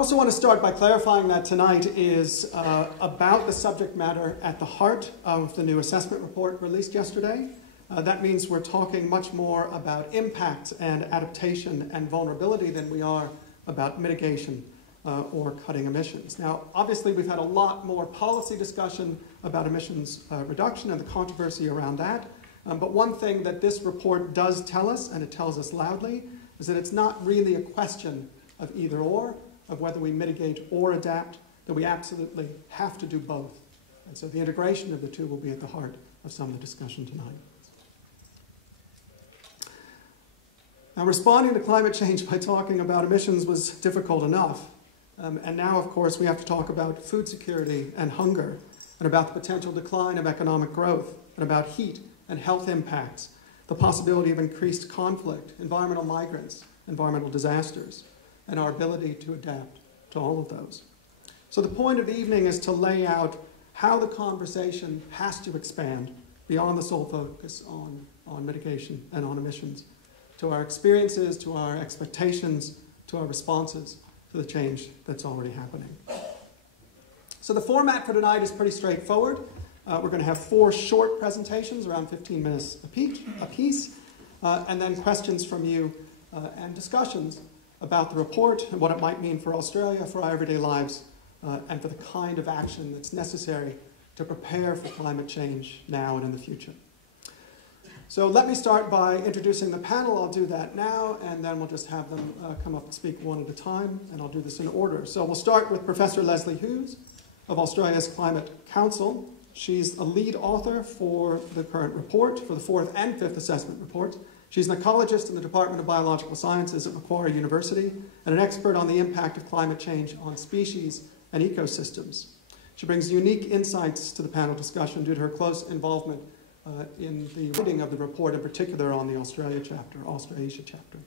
also want to start by clarifying that tonight is about the subject matter at the heart of the new assessment report released yesterday. That means we're talking much more about impact and adaptation and vulnerability than we are about mitigation or cutting emissions. Now, obviously, we've had a lot more policy discussion about emissions reduction and the controversy around that. But one thing that this report does tell us, and it tells us loudly, is that it's not really a question of either or, of whether we mitigate or adapt, that we absolutely have to do both. And so the integration of the two will be at the heart of some of the discussion tonight. Now, responding to climate change by talking about emissions was difficult enough. And now, of course, we have to talk about food security and hunger, and about the potential decline of economic growth, and about heat and health impacts, the possibility of increased conflict, environmental migrants, environmental disasters, and our ability to adapt to all of those. So the point of the evening is to lay out how the conversation has to expand beyond the sole focus on mitigation and on emissions, to our experiences, to our expectations, to our responses to the change that's already happening. So the format for tonight is pretty straightforward. We're going to have 4 short presentations, around 15 minutes apiece, and then questions from you and discussions about the report and what it might mean for Australia, for our everyday lives, and for the kind of action that's necessary to prepare for climate change now and in the future. So let me start by introducing the panel. I'll do that now, and then we'll just have them come up and speak one at a time, and I'll do this in order. So we'll start with Professor Leslie Hughes of Australia's Climate Council. She's a lead author for the current report, for the 4th and 5th assessment reports. She's an ecologist in the Department of Biological Sciences at Macquarie University, and an expert on the impact of climate change on species and ecosystems. She brings unique insights to the panel discussion due to her close involvement in the writing of the report, in particular on the Australasia chapter.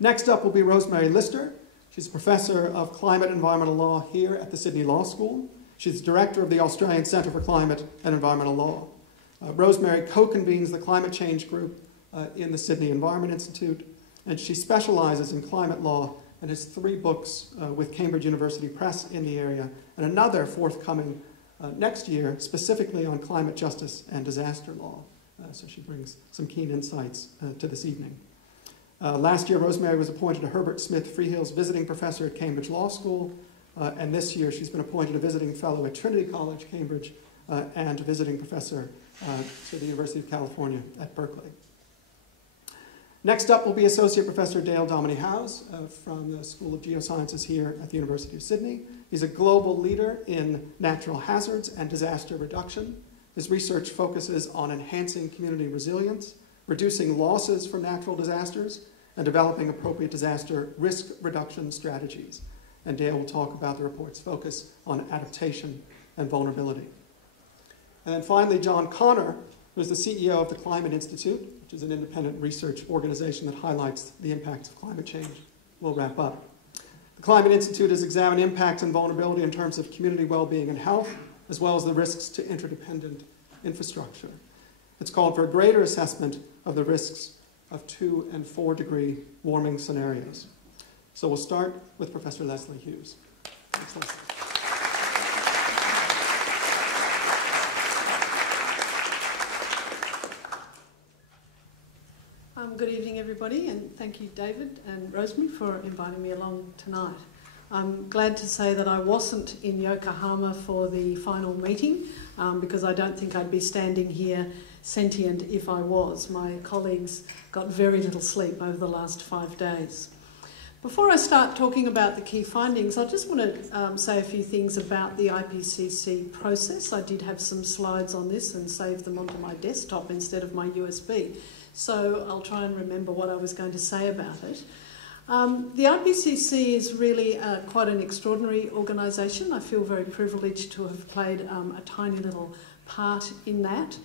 Next up will be Rosemary Lister. She's a professor of climate and environmental law here at the Sydney Law School. She's director of the Australian Centre for Climate and Environmental Law. Rosemary co-convenes the climate change group in the Sydney Environment Institute, and she specializes in climate law and has 3 books with Cambridge University Press in the area, and another forthcoming next year, specifically on climate justice and disaster law. So she brings some keen insights to this evening. Last year, Rosemary was appointed a Herbert Smith Freehills Visiting Professor at Cambridge Law School, and this year she's been appointed a Visiting Fellow at Trinity College, Cambridge, and a Visiting Professor to the University of California at Berkeley. Next up will be Associate Professor Dale Dominy-Howes from the School of Geosciences here at the University of Sydney. He's a global leader in natural hazards and disaster reduction. His research focuses on enhancing community resilience, reducing losses from natural disasters, and developing appropriate disaster risk reduction strategies. And Dale will talk about the report's focus on adaptation and vulnerability. And then finally, John Connor, who's the CEO of the Climate Institute, which is an independent research organization that highlights the impacts of climate change. We'll wrap up. The Climate Institute has examined impacts and vulnerability in terms of community well-being and health, as well as the risks to interdependent infrastructure. It's called for a greater assessment of the risks of 2 and 4 degree warming scenarios. So we'll start with Professor Leslie Hughes. Thanks, Leslie. Good evening, everybody, and thank you, David and Rosemary, for inviting me along tonight. I'm glad to say that I wasn't in Yokohama for the final meeting because I don't think I'd be standing here sentient if I was. My colleagues got very little sleep over the last 5 days. Before I start talking about the key findings, I just want to say a few things about the IPCC process. I did have some slides on this and saved them onto my desktop instead of my USB. So I'll try and remember what I was going to say about it. The IPCC is really quite an extraordinary organisation. I feel very privileged to have played a tiny little part in that.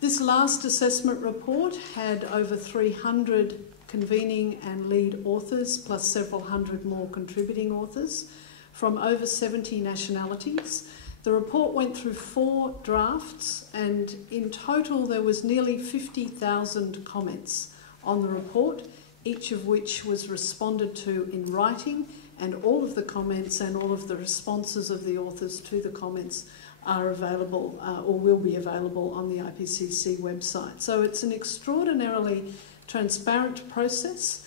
This last assessment report had over 300 convening and lead authors, plus several hundred more contributing authors from over 70 nationalities. The report went through 4 drafts, and in total there was nearly 50,000 comments on the report each of which was responded to in writing, and all of the comments and all of the responses of the authors to the comments are available or will be available on the IPCC website. So it's an extraordinarily transparent process.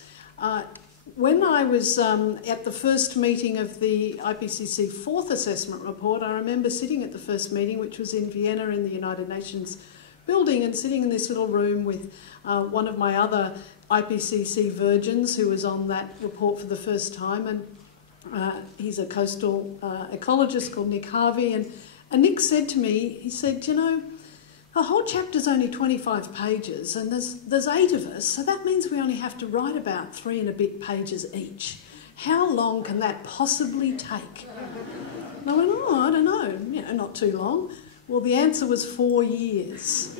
When I was at the first meeting of the IPCC fourth assessment report, I remember sitting at the first meeting, which was in Vienna in the United Nations building, and sitting in this little room with one of my other IPCC virgins who was on that report for the first time, and he's a coastal ecologist called Nick Harvey, and Nick said to me, he said, you know, the whole chapter's only 25 pages and there's 8 of us, so that means we only have to write about 3 and a bit pages each. How long can that possibly take? And I went, oh, I don't know, you know, not too long. Well, the answer was 4 years.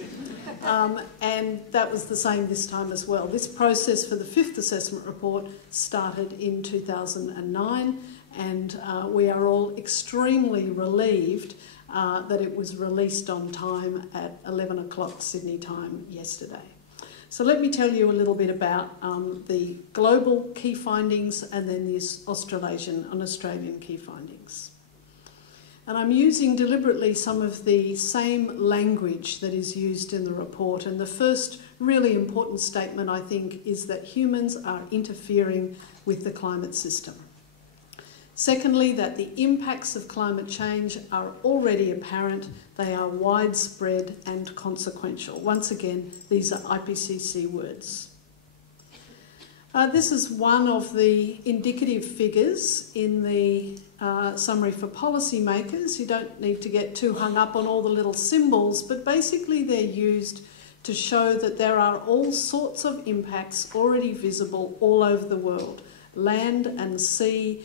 And that was the same this time as well. This process for the 5th assessment report started in 2009, and we are all extremely relieved that it was released on time at 11 o'clock Sydney time yesterday. So let me tell you a little bit about the global key findings and then the Australasian and Australian key findings. And I'm using deliberately some of the same language that is used in the report. And the first really important statement, I think, is that humans are interfering with the climate system. Secondly, that the impacts of climate change are already apparent, they are widespread and consequential. Once again, these are IPCC words. This is one of the indicative figures in the summary for policymakers. You don't need to get too hung up on all the little symbols, but basically they're used to show that there are all sorts of impacts already visible all over the world, land and sea,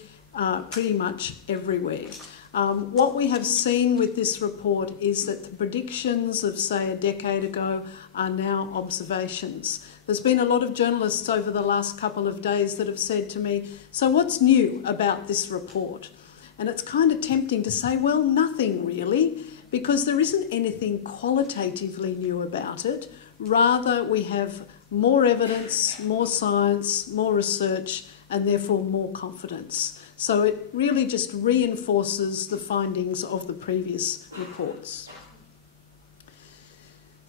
pretty much everywhere. What we have seen with this report is that the predictions of, say, a decade ago are now observations. There's been a lot of journalists over the last couple of days that have said to me, so what's new about this report? And it's kind of tempting to say, well, nothing really, because there isn't anything qualitatively new about it. Rather, we have more evidence, more science, more research, and therefore more confidence. So it really just reinforces the findings of the previous reports.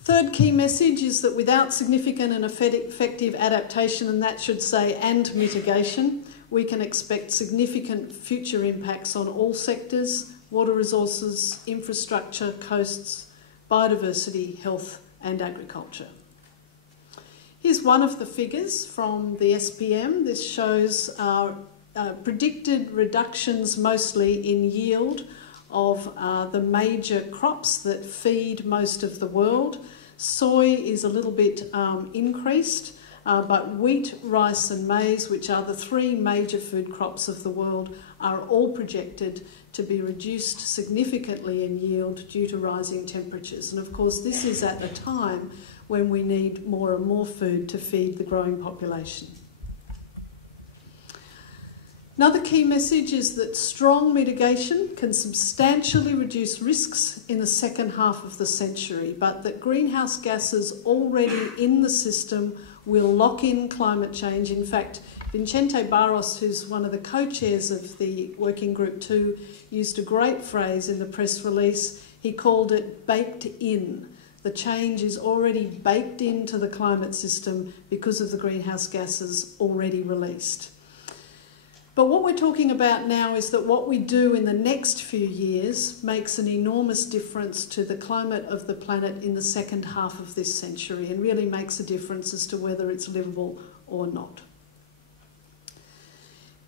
Third key message is that without significant and effective adaptation, and that should say and mitigation, we can expect significant future impacts on all sectors: water resources, infrastructure, coasts, biodiversity, health and agriculture. Here's one of the figures from the SPM. This shows our predicted reductions mostly in yield of the major crops that feed most of the world. Soy is a little bit increased, but wheat, rice and maize, which are the 3 major food crops of the world, are all projected to be reduced significantly in yield due to rising temperatures. And of course this is at a time when we need more and more food to feed the growing population. Another key message is that strong mitigation can substantially reduce risks in the second half of the century, but that greenhouse gases already in the system will lock in climate change. In fact, Vicente Barros, who's one of the co-chairs of the Working Group 2, used a great phrase in the press release. He called it baked in. The change is already baked into the climate system because of the greenhouse gases already released. But what we're talking about now is that what we do in the next few years makes an enormous difference to the climate of the planet in the second half of this century, and really makes a difference as to whether it's livable or not.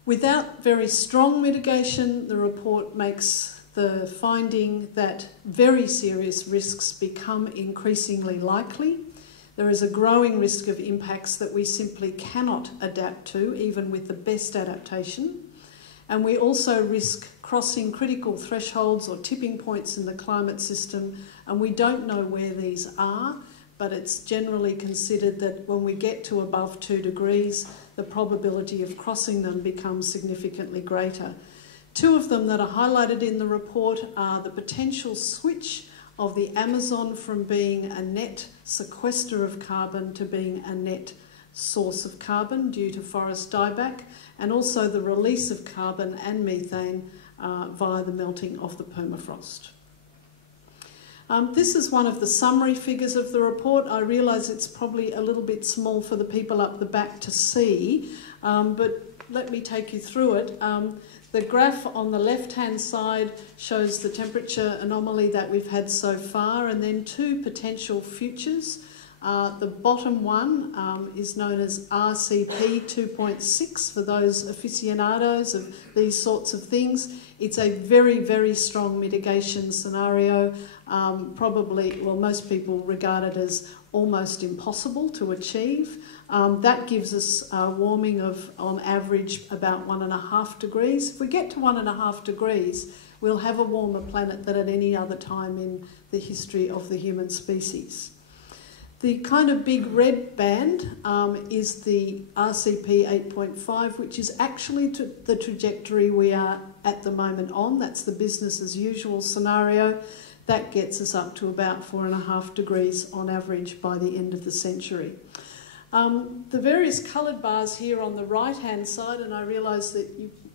Without very strong mitigation, the report makes the finding that very serious risks become increasingly likely. There is a growing risk of impacts that we simply cannot adapt to, even with the best adaptation. And we also risk crossing critical thresholds or tipping points in the climate system, and we don't know where these are, but it's generally considered that when we get to above 2 degrees, the probability of crossing them becomes significantly greater. 2 of them that are highlighted in the report are the potential switch of the Amazon from being a net sequester of carbon to being a net source of carbon due to forest dieback, and also the release of carbon and methane via the melting of the permafrost. This is one of the summary figures of the report. I realise it's probably a little bit small for the people up the back to see, but let me take you through it. The graph on the left-hand side shows the temperature anomaly that we've had so far, and then two potential futures. The bottom one is known as RCP 2.6 for those aficionados of these sorts of things. It's a very, very strong mitigation scenario. Probably, well, most people regard it as almost impossible to achieve. That gives us a warming of, on average, about 1.5 degrees. If we get to 1.5 degrees, we'll have a warmer planet than at any other time in the history of the human species. The kind of big red band is the RCP 8.5, which is actually the trajectory we are at the moment on. That's the business as usual scenario. That gets us up to about 4.5 degrees on average by the end of the century. The various coloured bars here on the right-hand side, and I realise that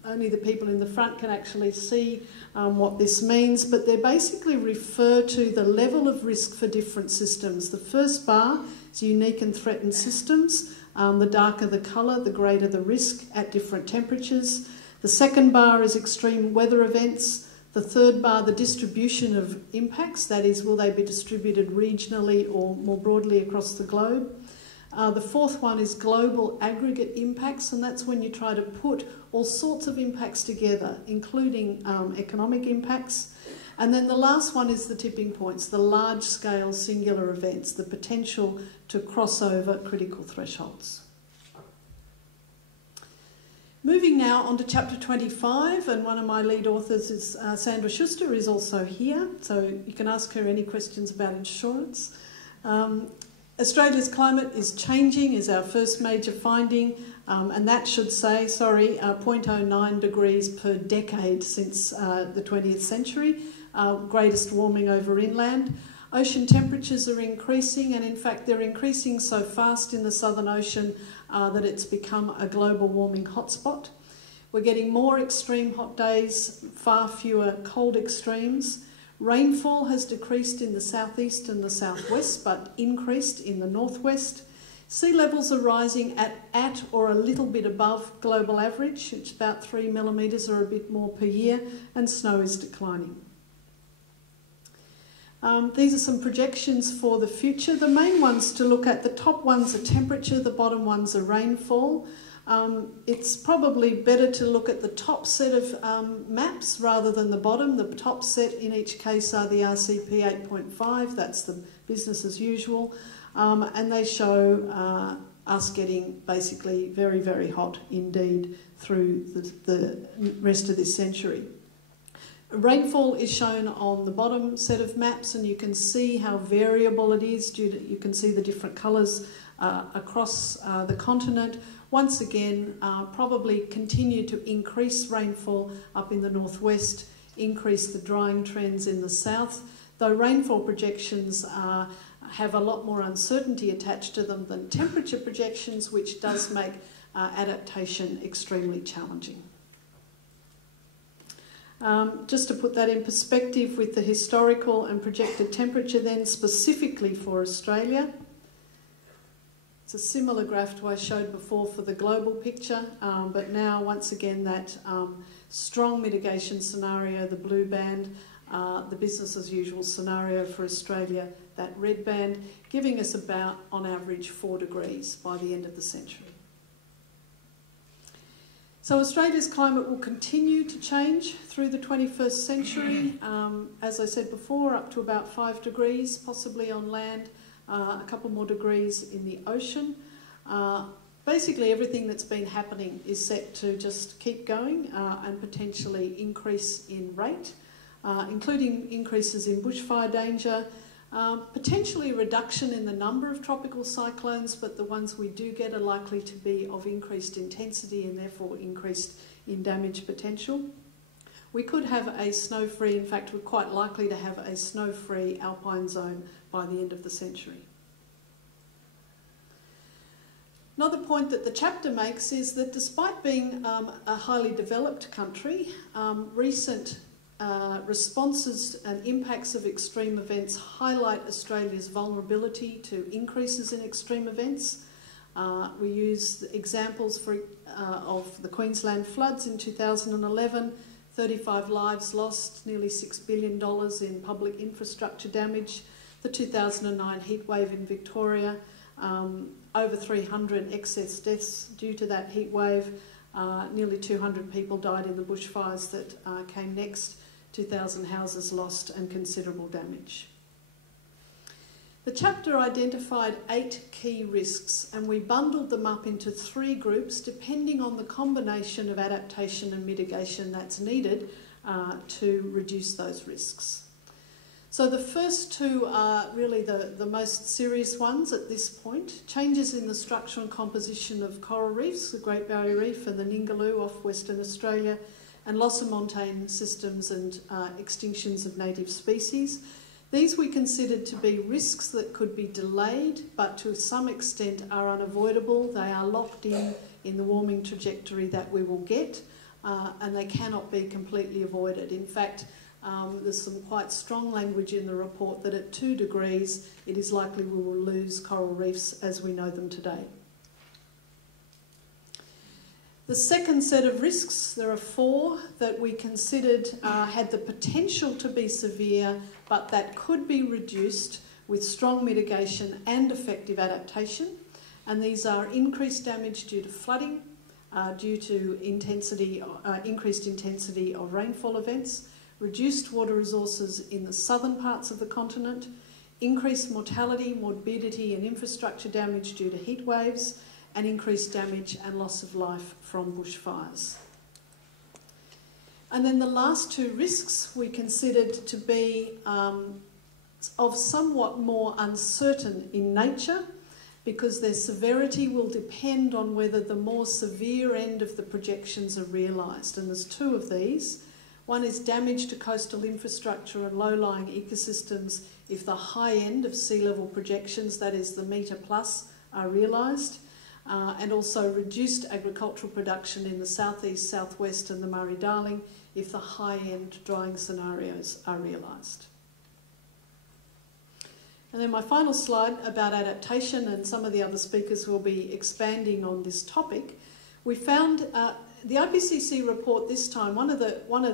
only the people in the front can actually see what this means, but they basically refer to the level of risk for different systems. The first bar is unique and threatened systems. The darker the colour, the greater the risk at different temperatures. The second bar is extreme weather events. The third bar, the distribution of impacts, that is, will they be distributed regionally or more broadly across the globe. The fourth one is global aggregate impacts, and that's when you try to put all sorts of impacts together, including economic impacts. And then the last one is the tipping points, the large-scale singular events, the potential to cross over critical thresholds. Moving now on to chapter 25, and one of my lead authors is Sandra Schuster, is also here, so you can ask her any questions about insurance. Australia's climate is changing is our first major finding, and that should say, 0.09 degrees per decade since the 20th century, greatest warming over inland. Ocean temperatures are increasing, and in fact they're increasing so fast in the Southern Ocean that it's become a global warming hotspot. We're getting more extreme hot days, far fewer cold extremes. Rainfall has decreased in the southeast and the southwest, but increased in the northwest. Sea levels are rising at or a little bit above global average. It's about 3 millimetres or a bit more per year, and snow is declining. These are some projections for the future. The main ones to look at, the top ones are temperature, the bottom ones are rainfall. It's probably better to look at the top set of maps rather than the bottom. The top set in each case are the RCP 8.5, that's the business as usual, and they show us getting basically very, very hot indeed through the rest of this century. Rainfall is shown on the bottom set of maps, and you can see how variable it is. You can see the different colours across the continent. Once again, probably continue to increase rainfall up in the northwest, increase the drying trends in the south, though rainfall projections have a lot more uncertainty attached to them than temperature projections, which does make adaptation extremely challenging. Just to put that in perspective with the historical and projected temperature then specifically for Australia, it's a similar graph to what I showed before for the global picture, but now once again that strong mitigation scenario, the blue band, the business as usual scenario for Australia, that red band, giving us about on average 4 degrees by the end of the century. So Australia's climate will continue to change through the 21st century, as I said before, up to about 5 degrees, possibly on land, a couple more degrees in the ocean. Basically everything that's been happening is set to just keep going and potentially increase in rate, including increases in bushfire danger, potentially a reduction in the number of tropical cyclones, but the ones we do get are likely to be of increased intensity and therefore increased in damage potential. We could have a snow-free, in fact we're quite likely to have a snow-free alpine zone by the end of the century. Another point that the chapter makes is that despite being a highly developed country, recent responses and impacts of extreme events highlight Australia's vulnerability to increases in extreme events. We use examples of the Queensland floods in 2011, 35 lives lost, nearly $6 billion in public infrastructure damage, the 2009 heatwave in Victoria, over 300 excess deaths due to that heatwave, nearly 200 people died in the bushfires that came next, 2,000 houses lost and considerable damage. The chapter identified 8 key risks, and we bundled them up into 3 groups depending on the combination of adaptation and mitigation that's needed to reduce those risks. So the first 2 are really the most serious ones at this point. Changes in the structure and composition of coral reefs, the Great Barrier Reef and the Ningaloo off Western Australia, and loss of montane systems and extinctions of native species. These we considered to be risks that could be delayed, but to some extent are unavoidable. They are locked in the warming trajectory that we will get, and they cannot be completely avoided. In fact, there's some quite strong language in the report that at 2 degrees, it is likely we will lose coral reefs as we know them today. The second set of risks, there are 4 that we considered had the potential to be severe, but that could be reduced with strong mitigation and effective adaptation. And these are increased damage due to flooding, due to increased intensity of rainfall events, reduced water resources in the southern parts of the continent, increased mortality, morbidity and infrastructure damage due to heat waves, and increased damage and loss of life from bushfires. And then the last 2 risks we considered to be of somewhat more uncertain in nature, because their severity will depend on whether the more severe end of the projections are realised. And there's 2 of these. One is damage to coastal infrastructure and low-lying ecosystems if the high end of sea level projections, that is the metre plus, are realised. And also reduced agricultural production in the southeast, southwest and the Murray-Darling if the high-end drying scenarios are realised. And then my final slide about adaptation, and some of the other speakers will be expanding on this topic. We found the IPCC report this time, one of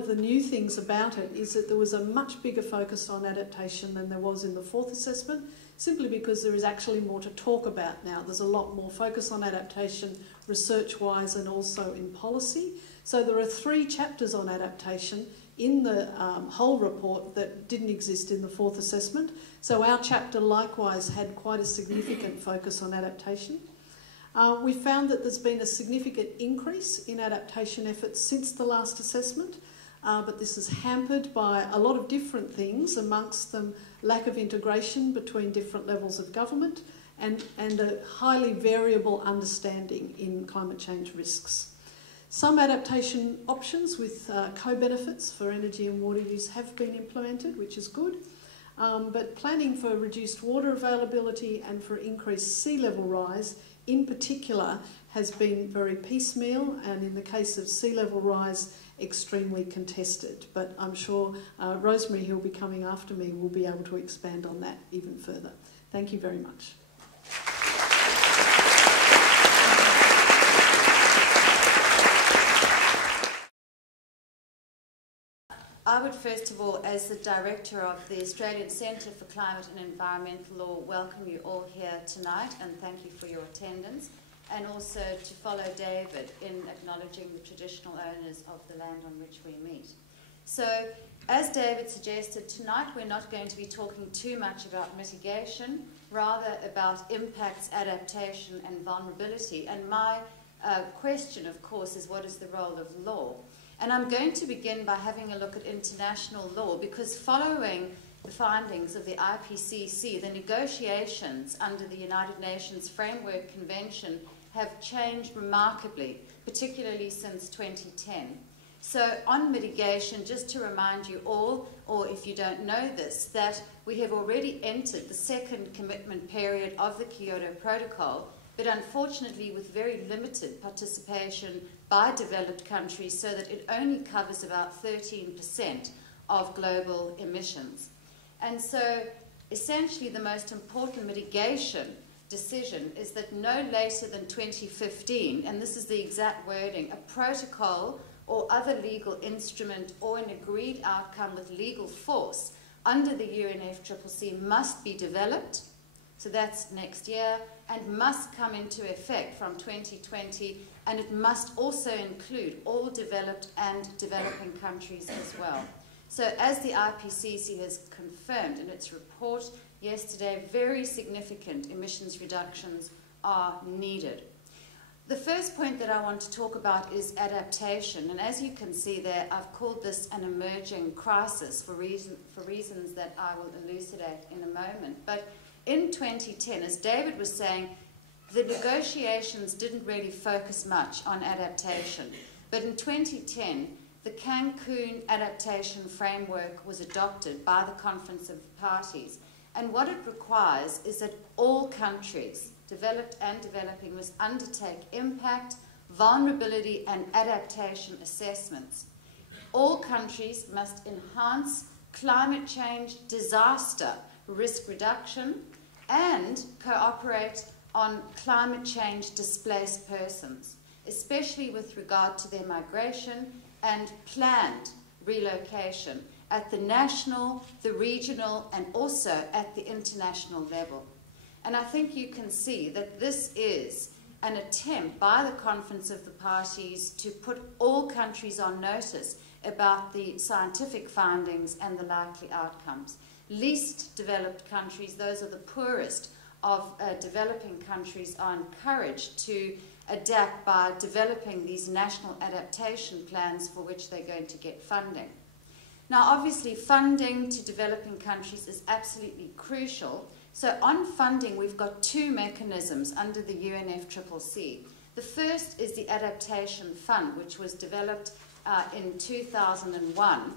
the new things about it is that there was a much bigger focus on adaptation than there was in the 4th assessment, simply because there is actually more to talk about now. There's a lot more focus on adaptation research-wise and also in policy. So there are 3 chapters on adaptation in the whole report that didn't exist in the 4th assessment. So our chapter likewise had quite a significant focus on adaptation. We found that there's been a significant increase in adaptation efforts since the last assessment, but this is hampered by a lot of different things, amongst them lack of integration between different levels of government and a highly variable understanding in climate change risks. Some adaptation options with co-benefits for energy and water use have been implemented, which is good, but planning for reduced water availability and for increased sea level rise in particular has been very piecemeal, and in the case of sea level rise, extremely contested. But I'm sure Rosemary, who will be coming after me, will be able to expand on that even further. Thank you very much. I would first of all, as the Director of the Australian Centre for Climate and Environmental Law, welcome you all here tonight and thank you for your attendance, and also to follow David in acknowledging the traditional owners of the land on which we meet. So, as David suggested, tonight we're not going to be talking too much about mitigation, rather about impacts, adaptation and vulnerability. And my question, of course, is what is the role of law? And I'm going to begin by having a look at international law, because following the findings of the IPCC, the negotiations under the United Nations Framework Convention have changed remarkably, particularly since 2010. So on mitigation, just to remind you all, or if you don't know this, that we have already entered the second commitment period of the Kyoto Protocol, but unfortunately with very limited participation by developed countries, so that it only covers about 13% of global emissions. And so essentially the most important mitigation decision is that no later than 2015, and this is the exact wording, a protocol or other legal instrument or an agreed outcome with legal force under the UNFCCC must be developed, so that's next year, and must come into effect from 2020, and it must also include all developed and developing countries as well. So as the IPCC has confirmed in its report yesterday, very significant emissions reductions are needed. The first point that I want to talk about is adaptation, and as you can see there, I've called this an emerging crisis for reasons that I will elucidate in a moment. But in 2010, as David was saying, the negotiations didn't really focus much on adaptation. But in 2010, the Cancun Adaptation Framework was adopted by the Conference of the Parties. And what it requires is that all countries, developed and developing, must undertake impact, vulnerability, and adaptation assessments. All countries must enhance climate change, disaster risk reduction, and cooperate on climate change displaced persons, especially with regard to their migration and planned relocation at the national, the regional, and also at the international level. And I think you can see that this is an attempt by the Conference of the Parties to put all countries on notice about the scientific findings and the likely outcomes. Least developed countries, those are the poorest of developing countries, are encouraged to adapt by developing these national adaptation plans for which they're going to get funding. Now, obviously, funding to developing countries is absolutely crucial. So on funding, we've got two mechanisms under the UNFCCC. The first is the Adaptation Fund, which was developed in 2001.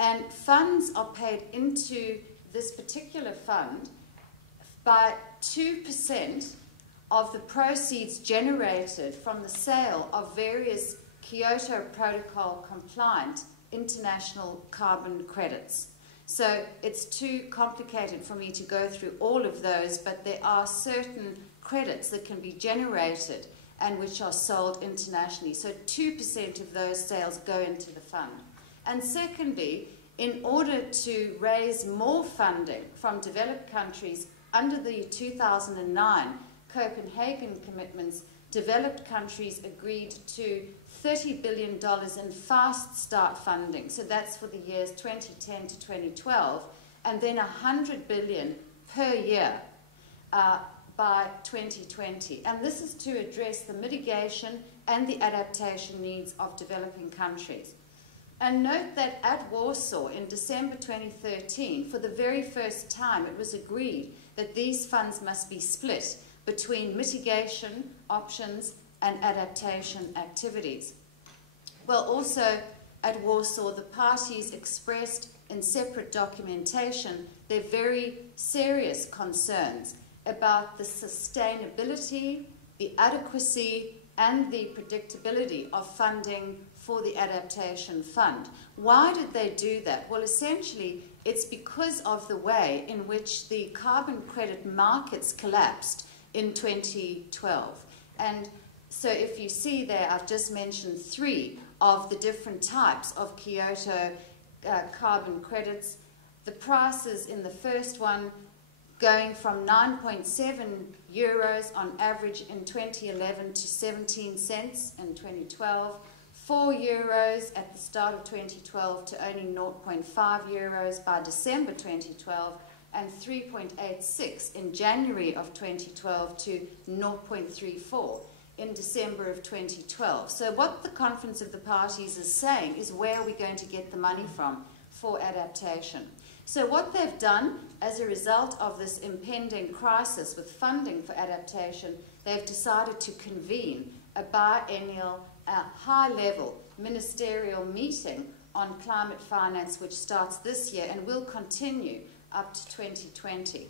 And funds are paid into this particular fund by 2% of the proceeds generated from the sale of various Kyoto Protocol compliant international carbon credits. So it's too complicated for me to go through all of those, but there are certain credits that can be generated and which are sold internationally. So 2% of those sales go into the fund. And secondly, in order to raise more funding from developed countries under the 2009 Copenhagen commitments, developed countries agreed to $30 billion in fast start funding. So that's for the years 2010 to 2012, and then $100 billion per year by 2020. And this is to address the mitigation and the adaptation needs of developing countries. And note that at Warsaw in December 2013, for the very first time, it was agreed that these funds must be split between mitigation options and adaptation activities. Well, also at Warsaw, the parties expressed in separate documentation their very serious concerns about the sustainability, the adequacy, and the predictability of funding for the Adaptation Fund. Why did they do that? Well, essentially, it's because of the way in which the carbon credit markets collapsed in 2012. And so if you see there, I've just mentioned 3 of the different types of Kyoto carbon credits. The prices in the first one going from 9.7 euros on average in 2011 to 17 cents in 2012, 4 euros at the start of 2012 to only 0.5 euros by December 2012, and 3.86 in January of 2012 to 0.34 in December of 2012. So what the Conference of the Parties is saying is, where are we going to get the money from for adaptation? So what they've done as a result of this impending crisis with funding for adaptation, they've decided to convene a biennial, high-level ministerial meeting on climate finance, which starts this year and will continue up to 2020.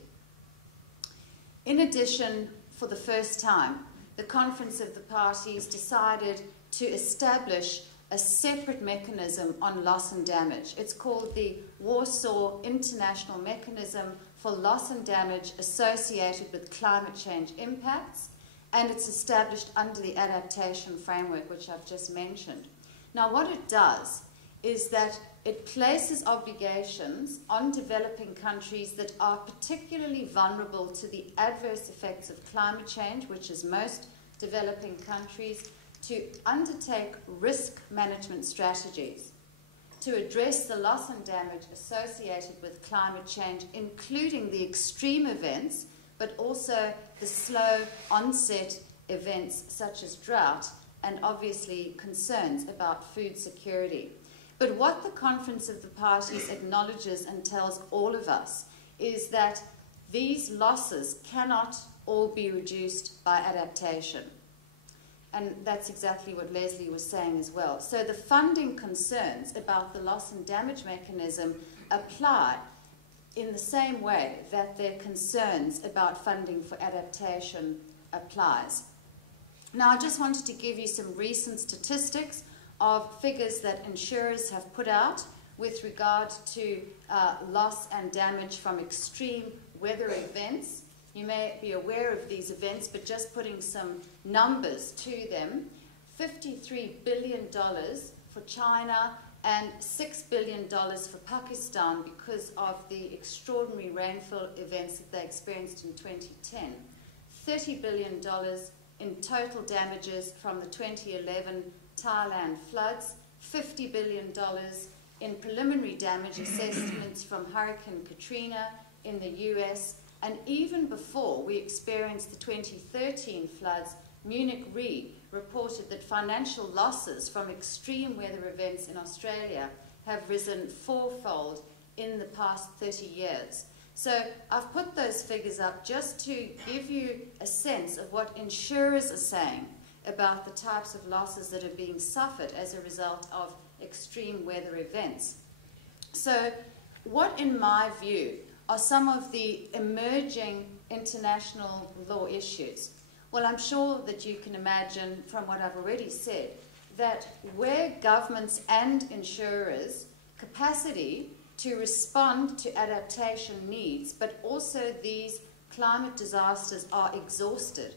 In addition, for the first time, the Conference of the Parties decided to establish a separate mechanism on loss and damage. It's called the Warsaw International Mechanism for Loss and Damage Associated with Climate Change Impacts, and it's established under the adaptation framework, which I've just mentioned. Now, what it does is that it places obligations on developing countries that are particularly vulnerable to the adverse effects of climate change, which is most developing countries, to undertake risk management strategies to address the loss and damage associated with climate change, including the extreme events, but also the slow onset events such as drought, and obviously concerns about food security. But what the Conference of the Parties acknowledges and tells all of us is that these losses cannot all be reduced by adaptation. And that's exactly what Leslie was saying as well. So the funding concerns about the loss and damage mechanism apply in the same way that their concerns about funding for adaptation applies. Now, I just wanted to give you some recent statistics of figures that insurers have put out with regard to loss and damage from extreme weather events. You may be aware of these events, but just putting some numbers to them, $53 billion for China and $6 billion for Pakistan because of the extraordinary rainfall events that they experienced in 2010. $30 billion in total damages from the 2011 Thailand floods, $50 billion in preliminary damage assessments from Hurricane Katrina in the US, and even before we experienced the 2013 floods, Munich Re reported that financial losses from extreme weather events in Australia have risen fourfold in the past 30 years. So I've put those figures up just to give you a sense of what insurers are saying about the types of losses that are being suffered as a result of extreme weather events. So what, in my view, are some of the emerging international law issues? Well, I'm sure that you can imagine from what I've already said that where governments and insurers' capacity to respond to adaptation needs, but also these climate disasters are exhausted,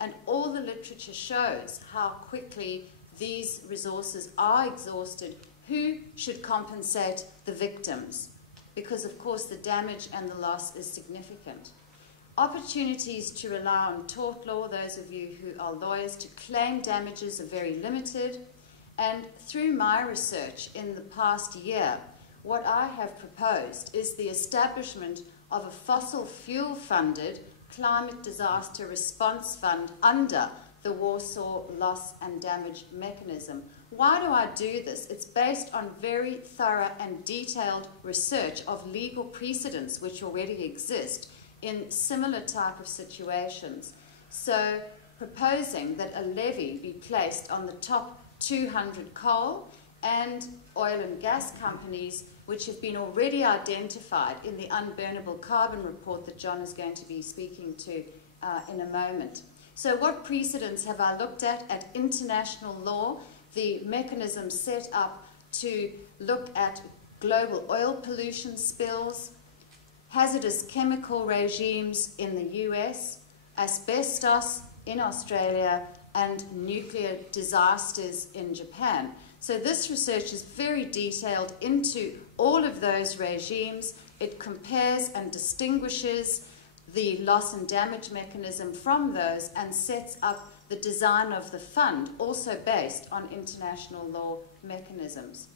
and all the literature shows how quickly these resources are exhausted, who should compensate the victims? Because, of course, the damage and the loss is significant. Opportunities to rely on tort law, those of you who are lawyers, to claim damages are very limited. And through my research in the past year, what I have proposed is the establishment of a fossil fuel-funded climate disaster response fund under the Warsaw Loss and Damage Mechanism. Why do I do this? It's based on very thorough and detailed research of legal precedents which already exist in similar type of situations. So proposing that a levy be placed on the top 200 coal and oil and gas companies which have been already identified in the unburnable carbon report that John is going to be speaking to in a moment. So what precedents have I looked at international law? The mechanism set up to look at global oil pollution spills, hazardous chemical regimes in the US, asbestos in Australia, and nuclear disasters in Japan. So this research is very detailed into all of those regimes. It compares and distinguishes the loss and damage mechanism from those and sets up the design of the fund, also based on international law mechanisms.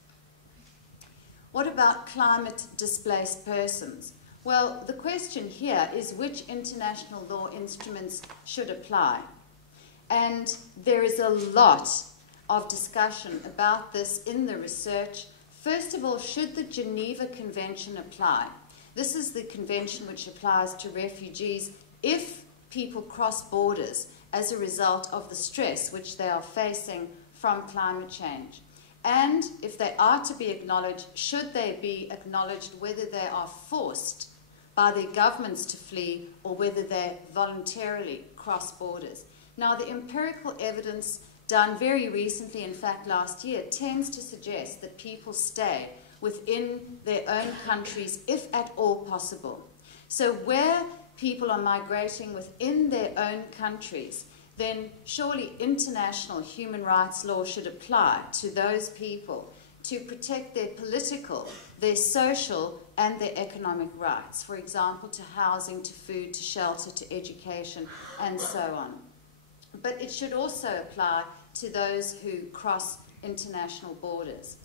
What about climate displaced persons? Well, the question here is which international law instruments should apply. And there is a lot of discussion about this in the research. First of all, should the Geneva Convention apply? This is the convention which applies to refugees if people cross borders as a result of the stress which they are facing from climate change. And if they are to be acknowledged, should they be acknowledged whether they are forced by their governments to flee or whether they voluntarily cross borders. Now, the empirical evidence done very recently, in fact last year, tends to suggest that people stay within their own countries if at all possible. So where people are migrating within their own countries, then surely international human rights law should apply to those people to protect their political, their social, and their economic rights. For example, to housing, to food, to shelter, to education, and so on. But it should also apply to those who cross international borders.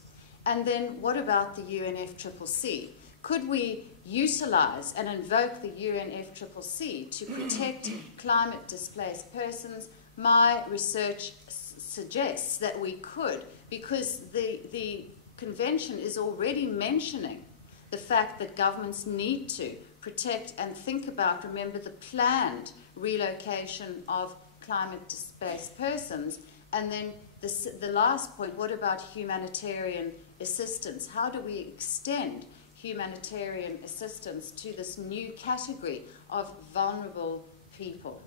And then what about the UNFCCC? Could we utilize and invoke the UNFCCC to protect climate displaced persons? My research suggests that we could, because the convention is already mentioning the fact that governments need to protect and think about, remember, the planned relocation of climate displaced persons. And then the last point, what about humanitarian assistance? How do we extend humanitarian assistance to this new category of vulnerable people?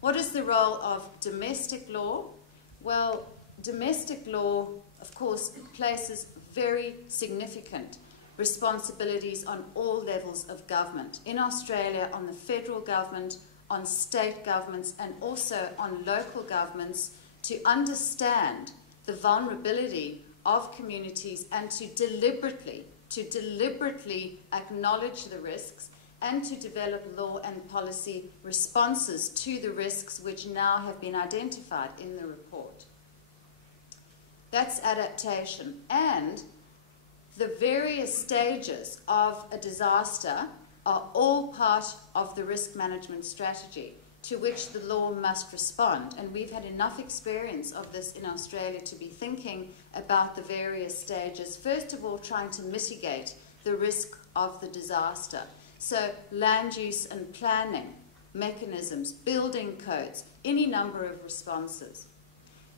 What is the role of domestic law? Well, domestic law, of course, places very significant responsibilities on all levels of government. In Australia, on the federal government, on state governments, and also on local governments, to understand the vulnerability of communities and to deliberately acknowledge the risks and to develop law and policy responses to the risks which now have been identified in the report. That's adaptation. And the various stages of a disaster are all part of the risk management strategy to which the law must respond. And we've had enough experience of this in Australia to be thinking about the various stages. First of all, trying to mitigate the risk of the disaster. So land use and planning mechanisms, building codes, any number of responses.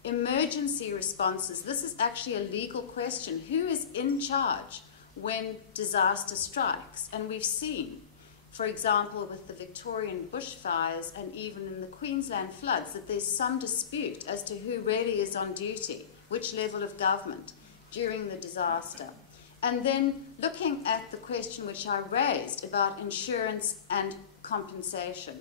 Emergency responses, this is actually a legal question. Who is in charge when disaster strikes? And we've seen, for example, with the Victorian bushfires and even in the Queensland floods, that there's some dispute as to who really is on duty, which level of government during the disaster. And then looking at the question which I raised about insurance and compensation.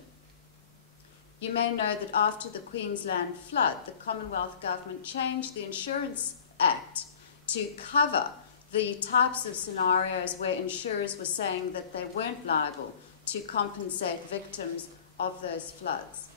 You may know that after the Queensland flood, the Commonwealth Government changed the Insurance Act to cover the types of scenarios where insurers were saying that they weren't liable to compensate victims of those floods.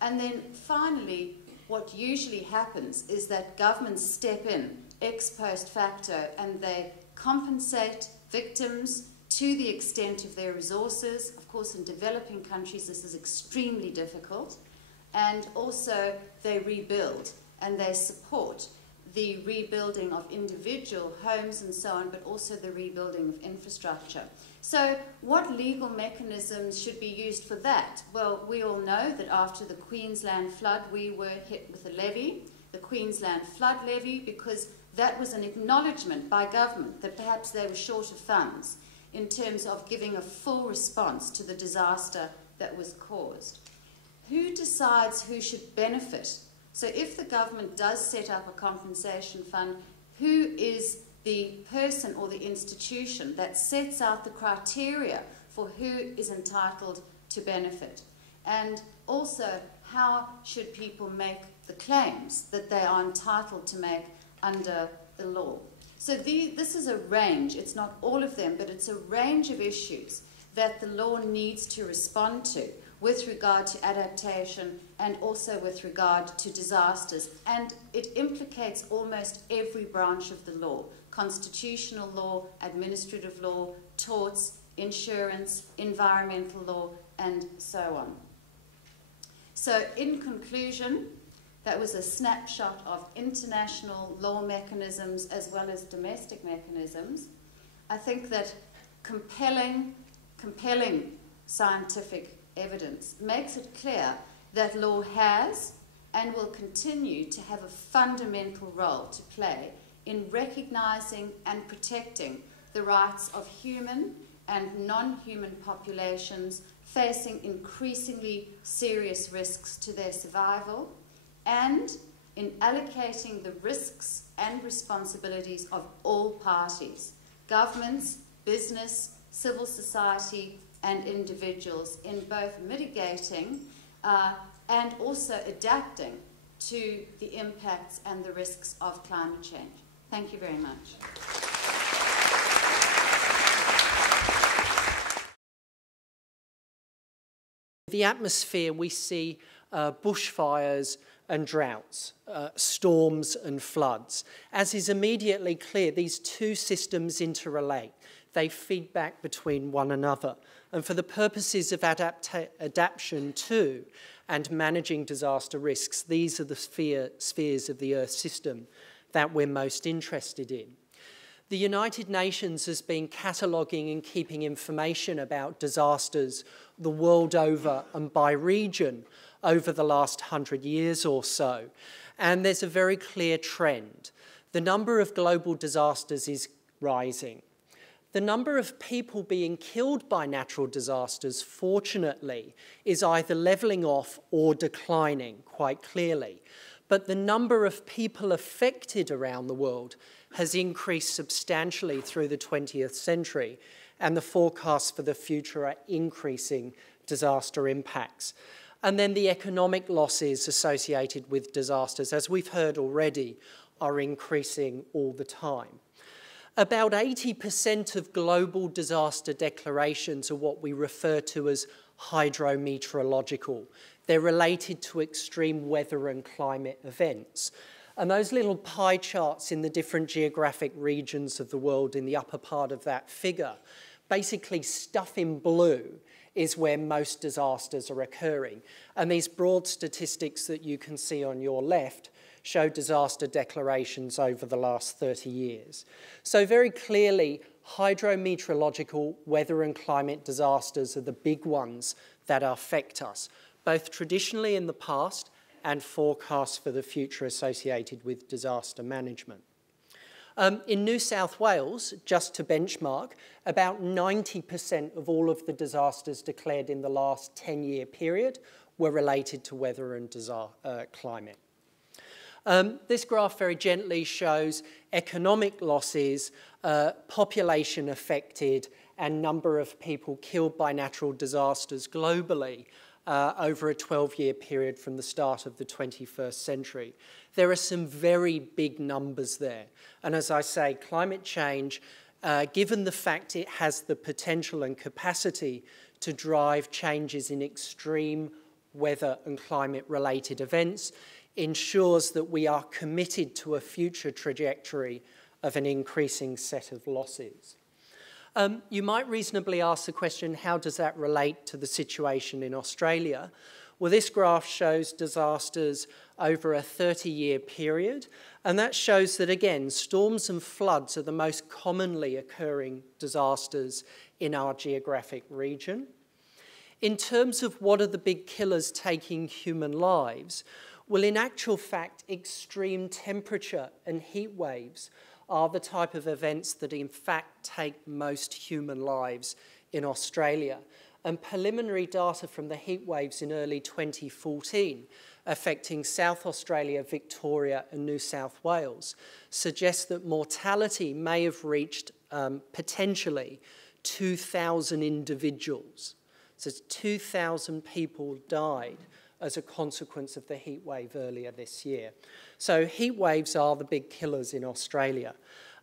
And then finally, what usually happens is that governments step in ex post facto and they compensate victims to the extent of their resources. Of course, in developing countries, this is extremely difficult. And also, they rebuild and they support the rebuilding of individual homes and so on, but also the rebuilding of infrastructure. So what legal mechanisms should be used for that? Well, we all know that after the Queensland flood, we were hit with a levy, the Queensland Flood Levy, because that was an acknowledgement by government that perhaps they were short of funds in terms of giving a full response to the disaster that was caused. Who decides who should benefit? So if the government does set up a compensation fund, who is the person or the institution that sets out the criteria for who is entitled to benefit? And also, how should people make the claims that they are entitled to make under the law? So this is a range, it's not all of them, but it's a range of issues that the law needs to respond to with regard to adaptation and also with regard to disasters. And it implicates almost every branch of the law: constitutional law, administrative law, torts, insurance, environmental law, and so on. So in conclusion, that was a snapshot of international law mechanisms as well as domestic mechanisms. I think that compelling scientific evidence makes it clear that law has and will continue to have a fundamental role to play in recognizing and protecting the rights of human and non-human populations facing increasingly serious risks to their survival, and in allocating the risks and responsibilities of all parties, governments, business, civil society, and individuals, in both mitigating and also adapting to the impacts and the risks of climate change. Thank you very much. The atmosphere, we see bushfires and droughts, storms and floods. As is immediately clear, these two systems interrelate. They feed back between one another. And for the purposes of adaptation to and managing disaster risks, these are the spheres of the Earth system that we're most interested in. The United Nations has been cataloguing and keeping information about disasters the world over and by region over the last 100 years or so. And there's a very clear trend. The number of global disasters is rising. The number of people being killed by natural disasters, fortunately, is either levelling off or declining quite clearly. But the number of people affected around the world has increased substantially through the 20th century, and the forecasts for the future are increasing disaster impacts. And then the economic losses associated with disasters, as we've heard already, are increasing all the time. About 80% of global disaster declarations are what we refer to as hydrometeorological. They're related to extreme weather and climate events. And those little pie charts in the different geographic regions of the world in the upper part of that figure, basically stuff in blue is where most disasters are occurring. And these broad statistics that you can see on your left show disaster declarations over the last 30 years. So very clearly, hydrometeorological weather and climate disasters are the big ones that affect us, both traditionally in the past and forecasts for the future associated with disaster management. In New South Wales, just to benchmark, about 90% of all of the disasters declared in the last 10-year period were related to weather and climate. This graph very gently shows economic losses, population affected, and number of people killed by natural disasters globally over a 12-year period from the start of the 21st century. There are some very big numbers there. And as I say, climate change, given the fact it has the potential and capacity to drive changes in extreme weather and climate-related events, ensures that we are committed to a future trajectory of an increasing set of losses. You might reasonably ask the question, how does that relate to the situation in Australia? Well, this graph shows disasters over a 30-year period, and that shows that, again, storms and floods are the most commonly occurring disasters in our geographic region. In terms of what are the big killers taking human lives, well, in actual fact, extreme temperature and heat waves are the type of events that in fact take most human lives in Australia. And preliminary data from the heat waves in early 2014 affecting South Australia, Victoria and New South Wales suggests that mortality may have reached potentially 2,000 individuals. So 2,000 people died as a consequence of the heat wave earlier this year. So heat waves are the big killers in Australia.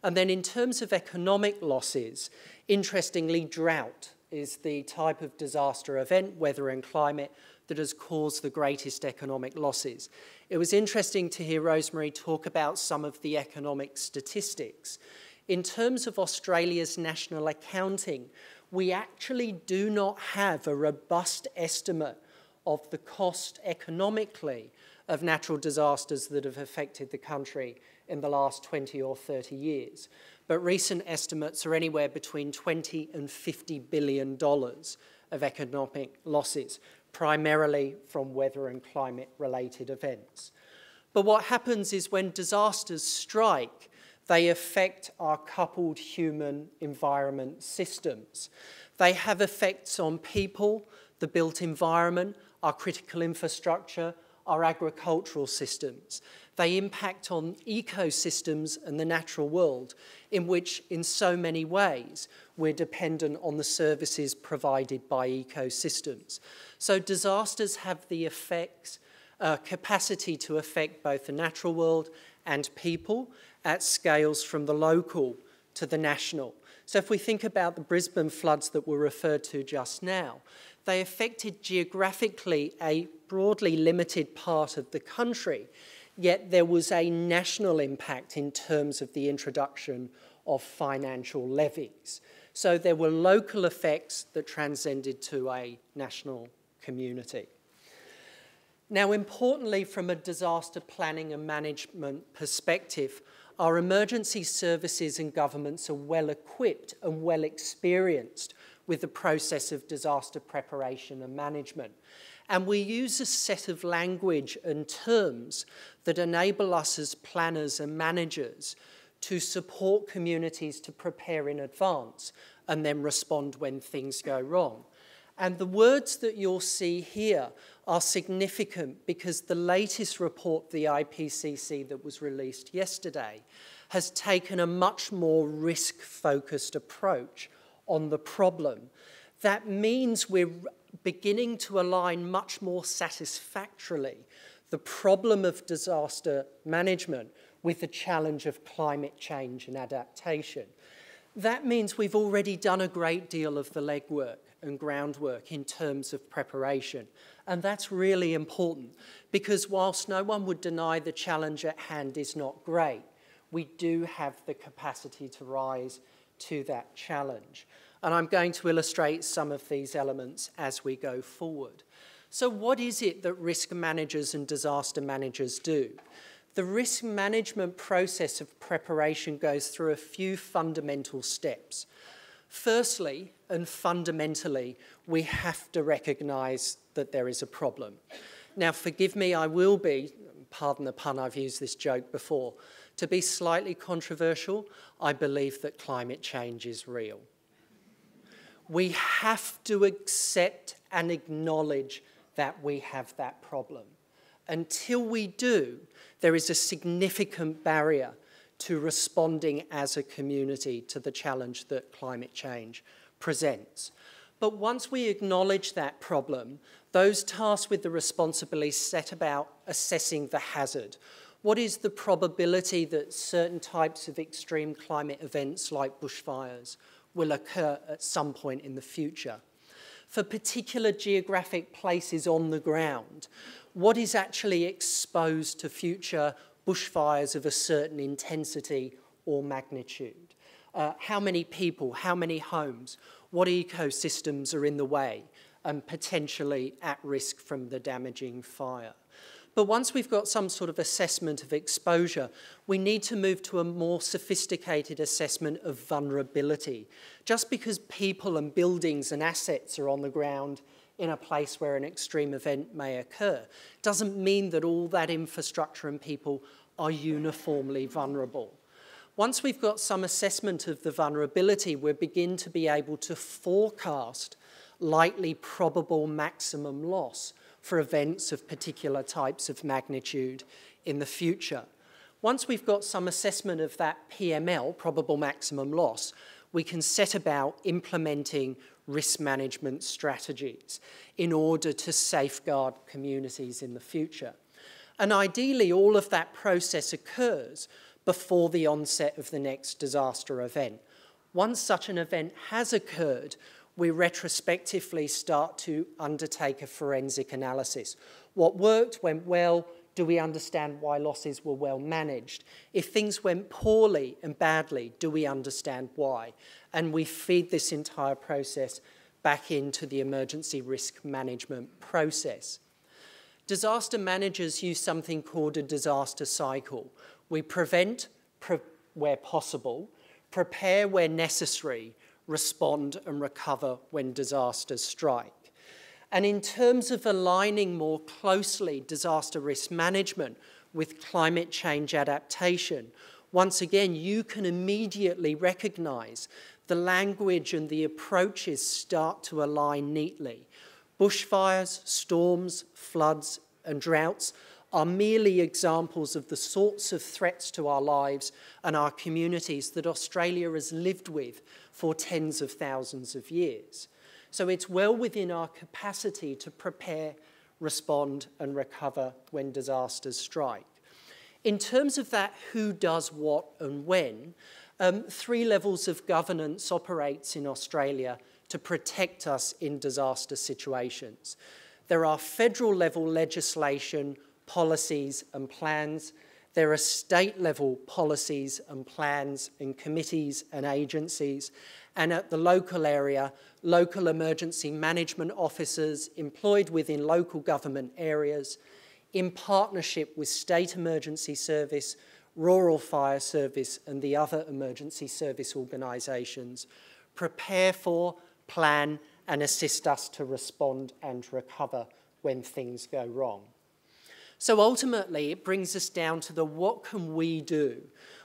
And then in terms of economic losses, interestingly, drought is the type of disaster event, weather and climate, that has caused the greatest economic losses. It was interesting to hear Rosemary talk about some of the economic statistics. In terms of Australia's national accounting, we actually do not have a robust estimate of the cost economically of natural disasters that have affected the country in the last 20 or 30 years. But recent estimates are anywhere between $20 and $50 billion of economic losses, primarily from weather and climate-related events. But what happens is when disasters strike, They affect our coupled human-environment systems. They have effects on people, the built environment, our critical infrastructure, our agricultural systems. They impact on ecosystems and the natural world, in which, in so many ways, we're dependent on the services provided by ecosystems. So disasters have the effects, capacity to affect both the natural world and people at scales from the local to the national. So if we think about the Brisbane floods that were referred to just now, they affected geographically a broadly limited part of the country, yet there was a national impact in terms of the introduction of financial levies. So there were local effects that transcended to a national community. Now, importantly, from a disaster planning and management perspective, our emergency services and governments are well equipped and well experienced with the process of disaster preparation and management. And we use a set of language and terms that enable us as planners and managers to support communities to prepare in advance and then respond when things go wrong. And the words that you'll see here are significant because the latest report, the IPCC, that was released yesterday, has taken a much more risk-focused approach on the problem. That means we're beginning to align much more satisfactorily the problem of disaster management with the challenge of climate change and adaptation. That means we've already done a great deal of the legwork and groundwork in terms of preparation. And that's really important because whilst no one would deny the challenge at hand is not great, we do have the capacity to rise to that challenge. And I'm going to illustrate some of these elements as we go forward. So what is it that risk managers and disaster managers do? The risk management process of preparation goes through a few fundamental steps. Firstly, and fundamentally, we have to recognise that there is a problem. Now, forgive me, I will be, pardon the pun, I've used this joke before, to be slightly controversial, I believe that climate change is real. We have to accept and acknowledge that we have that problem. Until we do, there is a significant barrier to responding as a community to the challenge that climate change presents. But once we acknowledge that problem, those tasked with the responsibility set about assessing the hazard. What is the probability that certain types of extreme climate events like bushfires will occur at some point in the future? For particular geographic places on the ground, what is actually exposed to future bushfires of a certain intensity or magnitude? How many people, how many homes, what ecosystems are in the way and potentially at risk from the damaging fire? But once we've got some sort of assessment of exposure, we need to move to a more sophisticated assessment of vulnerability. Just because people and buildings and assets are on the ground in a place where an extreme event may occur doesn't mean that all that infrastructure and people are uniformly vulnerable. Once we've got some assessment of the vulnerability, we begin to be able to forecast likely probable maximum loss for events of particular types of magnitude in the future. Once we've got some assessment of that PML, probable maximum loss, we can set about implementing risk management strategies in order to safeguard communities in the future. And ideally, all of that process occurs before the onset of the next disaster event. Once such an event has occurred, we retrospectively start to undertake a forensic analysis. What worked, went well, do we understand why losses were well managed? If things went poorly and badly, do we understand why? And we feed this entire process back into the emergency risk management process. Disaster managers use something called a disaster cycle. We prevent where possible, prepare where necessary, respond and recover when disasters strike. And in terms of aligning more closely disaster risk management with climate change adaptation, once again, you can immediately recognise the language and the approaches start to align neatly. Bushfires, storms, floods and droughts are merely examples of the sorts of threats to our lives and our communities that Australia has lived with for tens of thousands of years. So it's well within our capacity to prepare, respond and recover when disasters strike. In terms of that who does what and when, 3 levels of governance operates in Australia to protect us in disaster situations. There are federal level legislation, policies and plans. There are state level policies and plans and committees and agencies. And at the local area, local emergency management officers employed within local government areas in partnership with State Emergency Service, Rural Fire Service and the other emergency service organisations prepare for, plan and assist us to respond and recover when things go wrong. So ultimately it brings us down to the what can we do?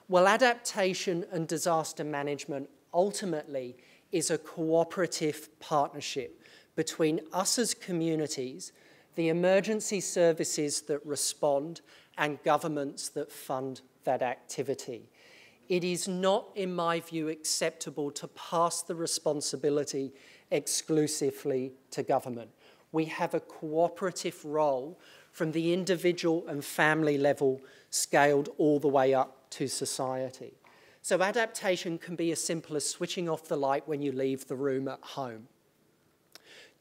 Well, adaptation and disaster management ultimately is a cooperative partnership between us as communities, the emergency services that respond and governments that fund that activity. It is not, in my view, acceptable to pass the responsibility exclusively to government. We have a cooperative role from the individual and family level scaled all the way up to society. So adaptation can be as simple as switching off the light when you leave the room at home.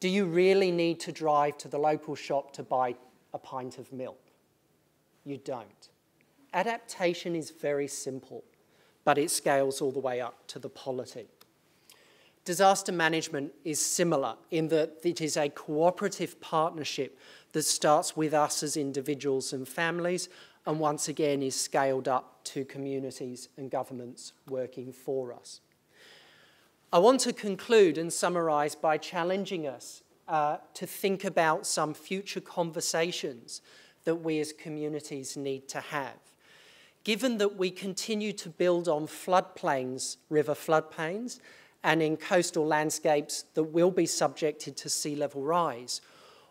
Do you really need to drive to the local shop to buy a pint of milk? You don't. Adaptation is very simple, but it scales all the way up to the polity. Disaster management is similar in that it is a cooperative partnership that starts with us as individuals and families and once again is scaled up to communities and governments working for us. I want to conclude and summarise by challenging us to think about some future conversations that we as communities need to have. Given that we continue to build on floodplains, river floodplains, and in coastal landscapes that will be subjected to sea level rise,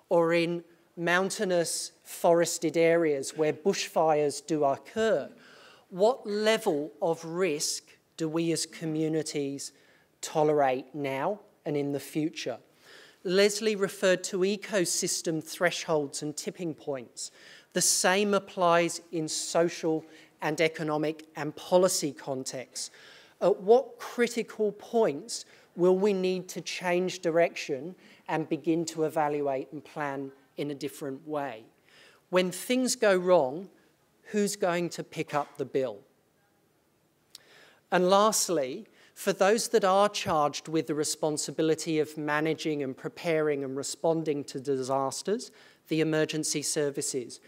or in mountainous forested areas where bushfires do occur, what level of risk do we as communities tolerate now and in the future? Leslie referred to ecosystem thresholds and tipping points. The same applies in social and economic and policy contexts. At what critical points will we need to change direction and begin to evaluate and plan in a different way? When things go wrong, who's going to pick up the bill? And lastly, for those that are charged with the responsibility of managing and preparing and responding to disasters, the emergency services,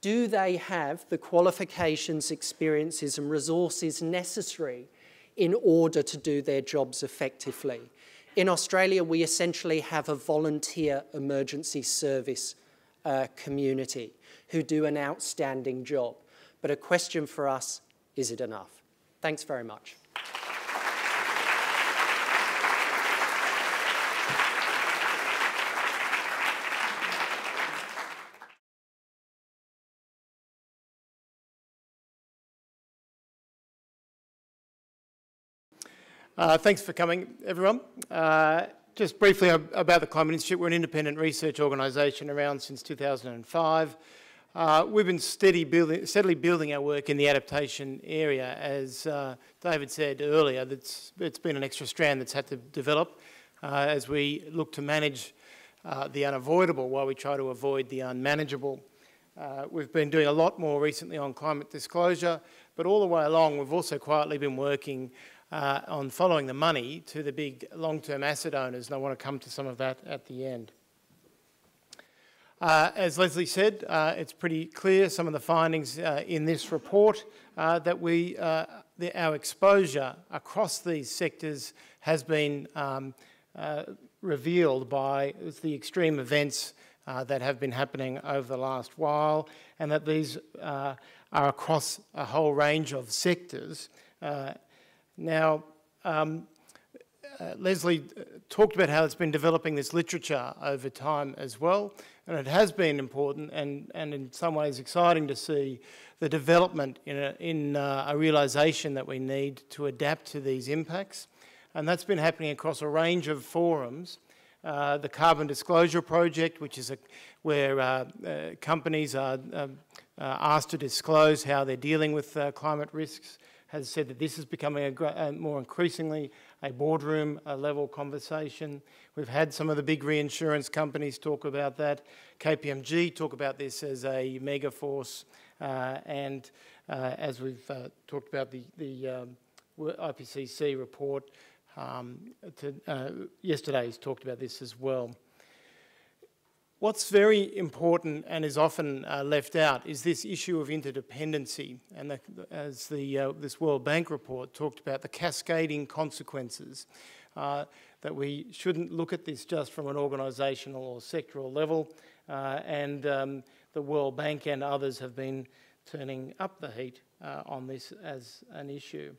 do they have the qualifications, experiences and resources necessary in order to do their jobs effectively? In Australia, we essentially have a volunteer emergency service community who do an outstanding job. But a question for us, is it enough? Thanks very much. Thanks for coming, everyone. Just briefly about the Climate Institute, we're an independent research organisation around since 2005. We've been steadily building our work in the adaptation area. As David said earlier, it's been an extra strand that's had to develop as we look to manage the unavoidable while we try to avoid the unmanageable. We've been doing a lot more recently on climate disclosure, but all the way along we've also quietly been working on following the money to the big long-term asset owners, and I want to come to some of that at the end. As Leslie said, it's pretty clear, some of the findings in this report, that our exposure across these sectors has been revealed by the extreme events that have been happening over the last while, and that these are across a whole range of sectors. Leslie talked about how it's been developing this literature over time as well, and it has been important and in some ways exciting to see the development in a realisation that we need to adapt to these impacts. And that's been happening across a range of forums. The Carbon Disclosure Project, which is where companies are asked to disclose how they're dealing with climate risks, has said that this is becoming more increasingly a boardroom level conversation. We've had some of the big reinsurance companies talk about that. KPMG talk about this as a mega force, and as we've talked about the IPCC report yesterday's talked about this as well. What's very important and is often left out is this issue of interdependency, and as this World Bank report talked about, the cascading consequences, that we shouldn't look at this just from an organisational or sectoral level, and the World Bank and others have been turning up the heat on this as an issue.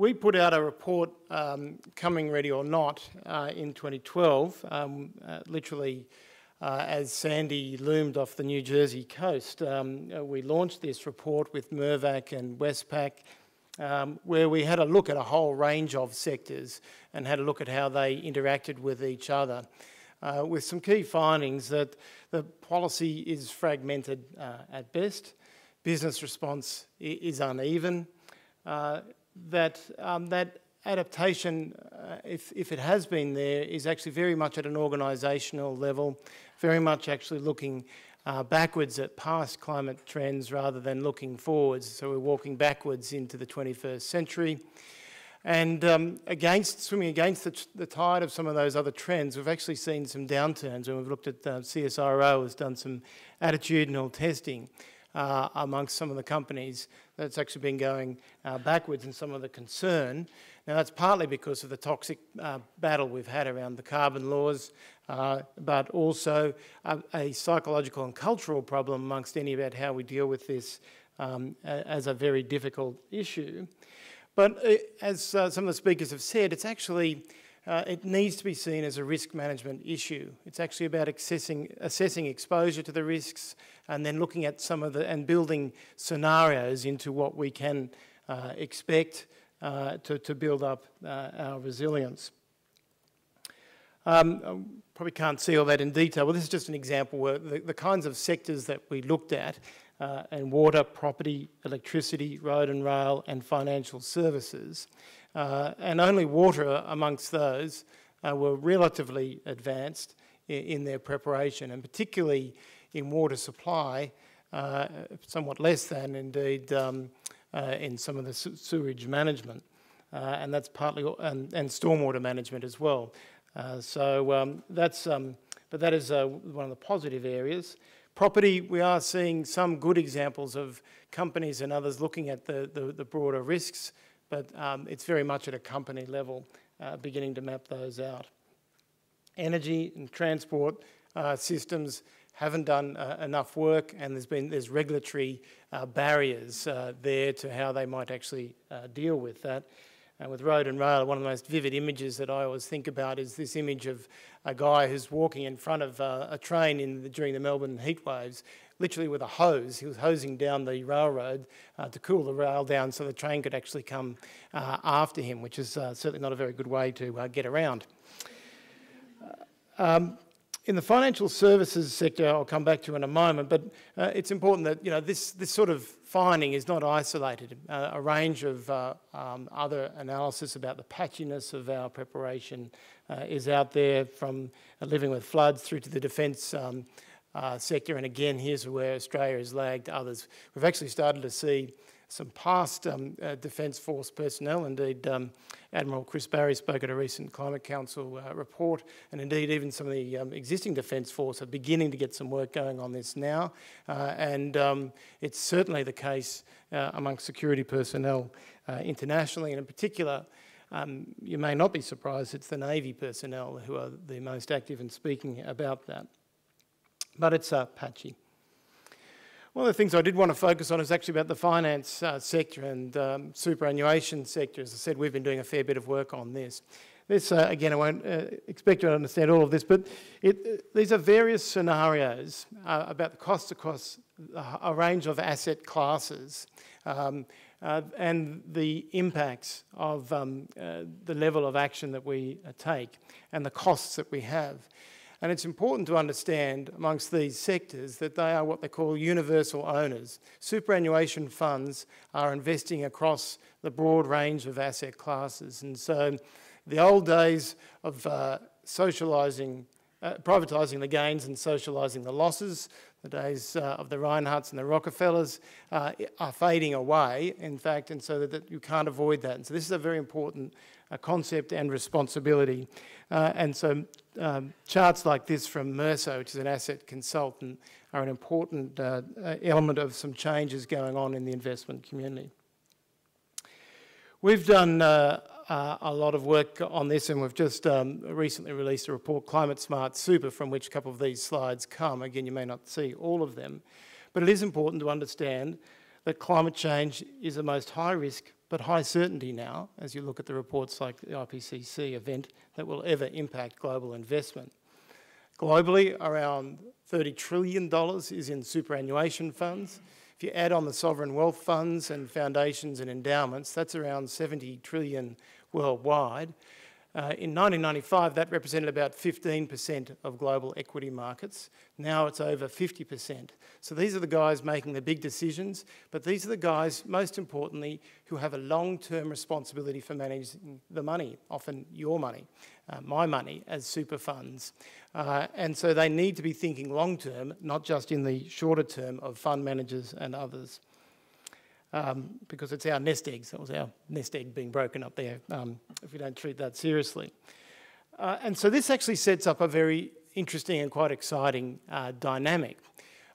We put out a report, Coming Ready or Not, in 2012, literally as Sandy loomed off the New Jersey coast. We launched this report with Mirvac and Westpac, where we had a look at a whole range of sectors and had a look at how they interacted with each other, with some key findings that the policy is fragmented at best, business response is uneven, that adaptation, if it has been there, is actually very much at an organisational level, very much actually looking backwards at past climate trends rather than looking forwards. So we're walking backwards into the 21st century. And swimming against the tide of some of those other trends, we've actually seen some downturns. When we've looked at CSIRO has done some attitudinal testing amongst some of the companies, that's actually been going backwards in some of the concern. Now that's partly because of the toxic battle we've had around the carbon laws, but also a psychological and cultural problem amongst any about how we deal with this as a very difficult issue. But as some of the speakers have said, it's actually, it needs to be seen as a risk management issue. It's actually about assessing exposure to the risks and then looking at and building scenarios into what we can expect to build up our resilience. Probably can't see all that in detail, but this is just an example where the kinds of sectors that we looked at, and water, property, electricity, road and rail, and financial services. And only water amongst those were relatively advanced in their preparation, and particularly in water supply, somewhat less than indeed in some of the sewage management, and that's partly and stormwater management as well. But that is one of the positive areas. Property, we are seeing some good examples of companies and others looking at the broader risks, but it's very much at a company level, beginning to map those out. Energy and transport systems haven't done enough work, and there's regulatory barriers there to how they might actually deal with that. And with road and rail, one of the most vivid images that I always think about is this image of a guy who's walking in front of a train during the Melbourne heat waves, literally with a hose. He was hosing down the railroad to cool the rail down so the train could actually come after him, which is certainly not a very good way to get around. In the financial services sector, I'll come back to in a moment, but it's important that this sort of finding is not isolated. A range of other analysis about the patchiness of our preparation is out there, from living with floods through to the defence sector. And again, here's where Australia has lagged others. We've actually started to see some past Defence Force personnel. Indeed, Admiral Chris Barry spoke at a recent Climate Council report, and indeed even some of the existing Defence Force are beginning to get some work going on this now, and it's certainly the case amongst security personnel internationally, and in particular You may not be surprised it's the Navy personnel who are the most active in speaking about that. But it's patchy. One of the things I did want to focus on is actually about the finance sector and superannuation sector. As I said, we've been doing a fair bit of work on this. This, again, I won't expect you to understand all of this, but these are various scenarios about the costs across a range of asset classes and the impacts of the level of action that we take and the costs that we have. And it's important to understand amongst these sectors that they are what they call universal owners. Superannuation funds are investing across the broad range of asset classes. And so the old days of privatising the gains and socialising the losses, the days of the Reinhardts and the Rockefellers are fading away, in fact, and so that you can't avoid that. And so this is a very important concept and responsibility. And so charts like this from Mercer, which is an asset consultant, are an important element of some changes going on in the investment community. We've done a lot of work on this, and we've just recently released a report, Climate Smart Super, from which a couple of these slides come. Again, you may not see all of them, but it is important to understand that climate change is the most high risk but high certainty now, as you look at the reports like the IPCC event, that will ever impact global investment. Globally, around $30 trillion is in superannuation funds. If you add on the sovereign wealth funds and foundations and endowments, that's around 70 trillion worldwide. In 1995, that represented about 15% of global equity markets. Now it's over 50%. So these are the guys making the big decisions, but these are the guys, most importantly, who have a long-term responsibility for managing the money, often your money, my money, as super funds. And so they need to be thinking long-term, not just in the shorter term of fund managers and others. Because it's our nest eggs. That was our nest egg being broken up there if we don't treat that seriously. And so this actually sets up a very interesting and quite exciting dynamic,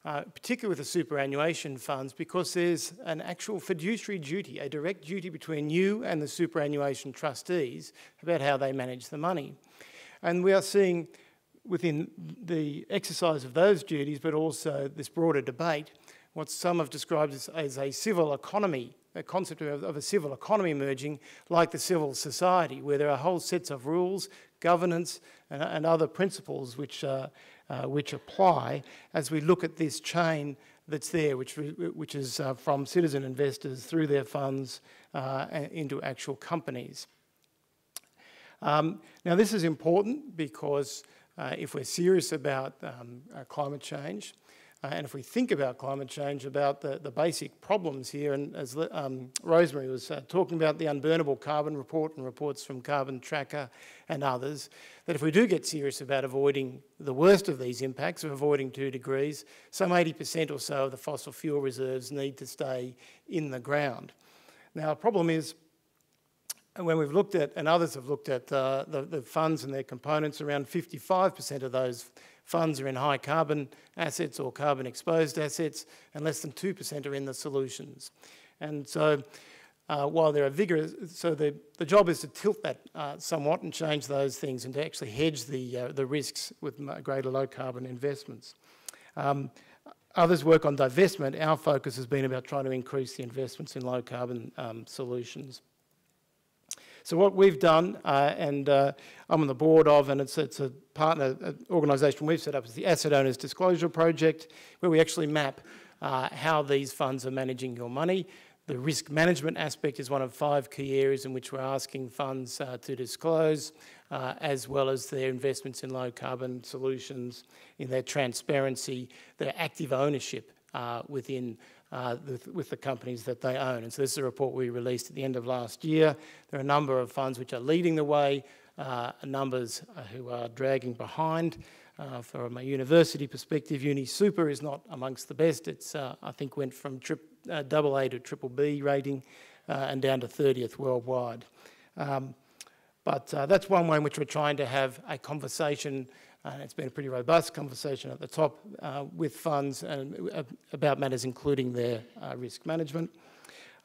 particularly with the superannuation funds, because there's an actual fiduciary duty, a direct duty between you and the superannuation trustees about how they manage the money. And we are seeing within the exercise of those duties, but also this broader debate, what some have described as a civil economy, a concept of a civil economy emerging like the civil society, where there are whole sets of rules, governance and other principles which apply as we look at this chain that's there, which is from citizen investors through their funds into actual companies. Now this is important because if we're serious about climate change, and if we think about climate change, about the basic problems here, and as Rosemary was talking about the Unburnable Carbon Report and reports from Carbon Tracker and others, that if we do get serious about avoiding the worst of these impacts, of avoiding 2 degrees, some 80% or so of the fossil fuel reserves need to stay in the ground. Now, the problem is, when we've looked at, and others have looked at the funds and their components, around 55% of those funds are in high carbon assets or carbon exposed assets, and less than 2% are in the solutions. And so while there are vigorous, so the job is to tilt that somewhat and change those things and to actually hedge the risks with greater low carbon investments. Others work on divestment. Our focus has been about trying to increase the investments in low carbon solutions. So what we've done, and I'm on the board of, and it's a partner organisation we've set up, is the Asset Owners Disclosure Project, where we actually map how these funds are managing your money. The risk management aspect is one of 5 key areas in which we're asking funds to disclose, as well as their investments in low carbon solutions, in their transparency, their active ownership within with the companies that they own. And so this is a report we released at the end of last year. There are a number of funds which are leading the way, numbers who are dragging behind. From a university perspective, Uni Super is not amongst the best. It's, I think, went from AA to BBB rating and down to 30th worldwide. But that's one way in which we're trying to have a conversation. It's been a pretty robust conversation at the top with funds and about matters including their risk management.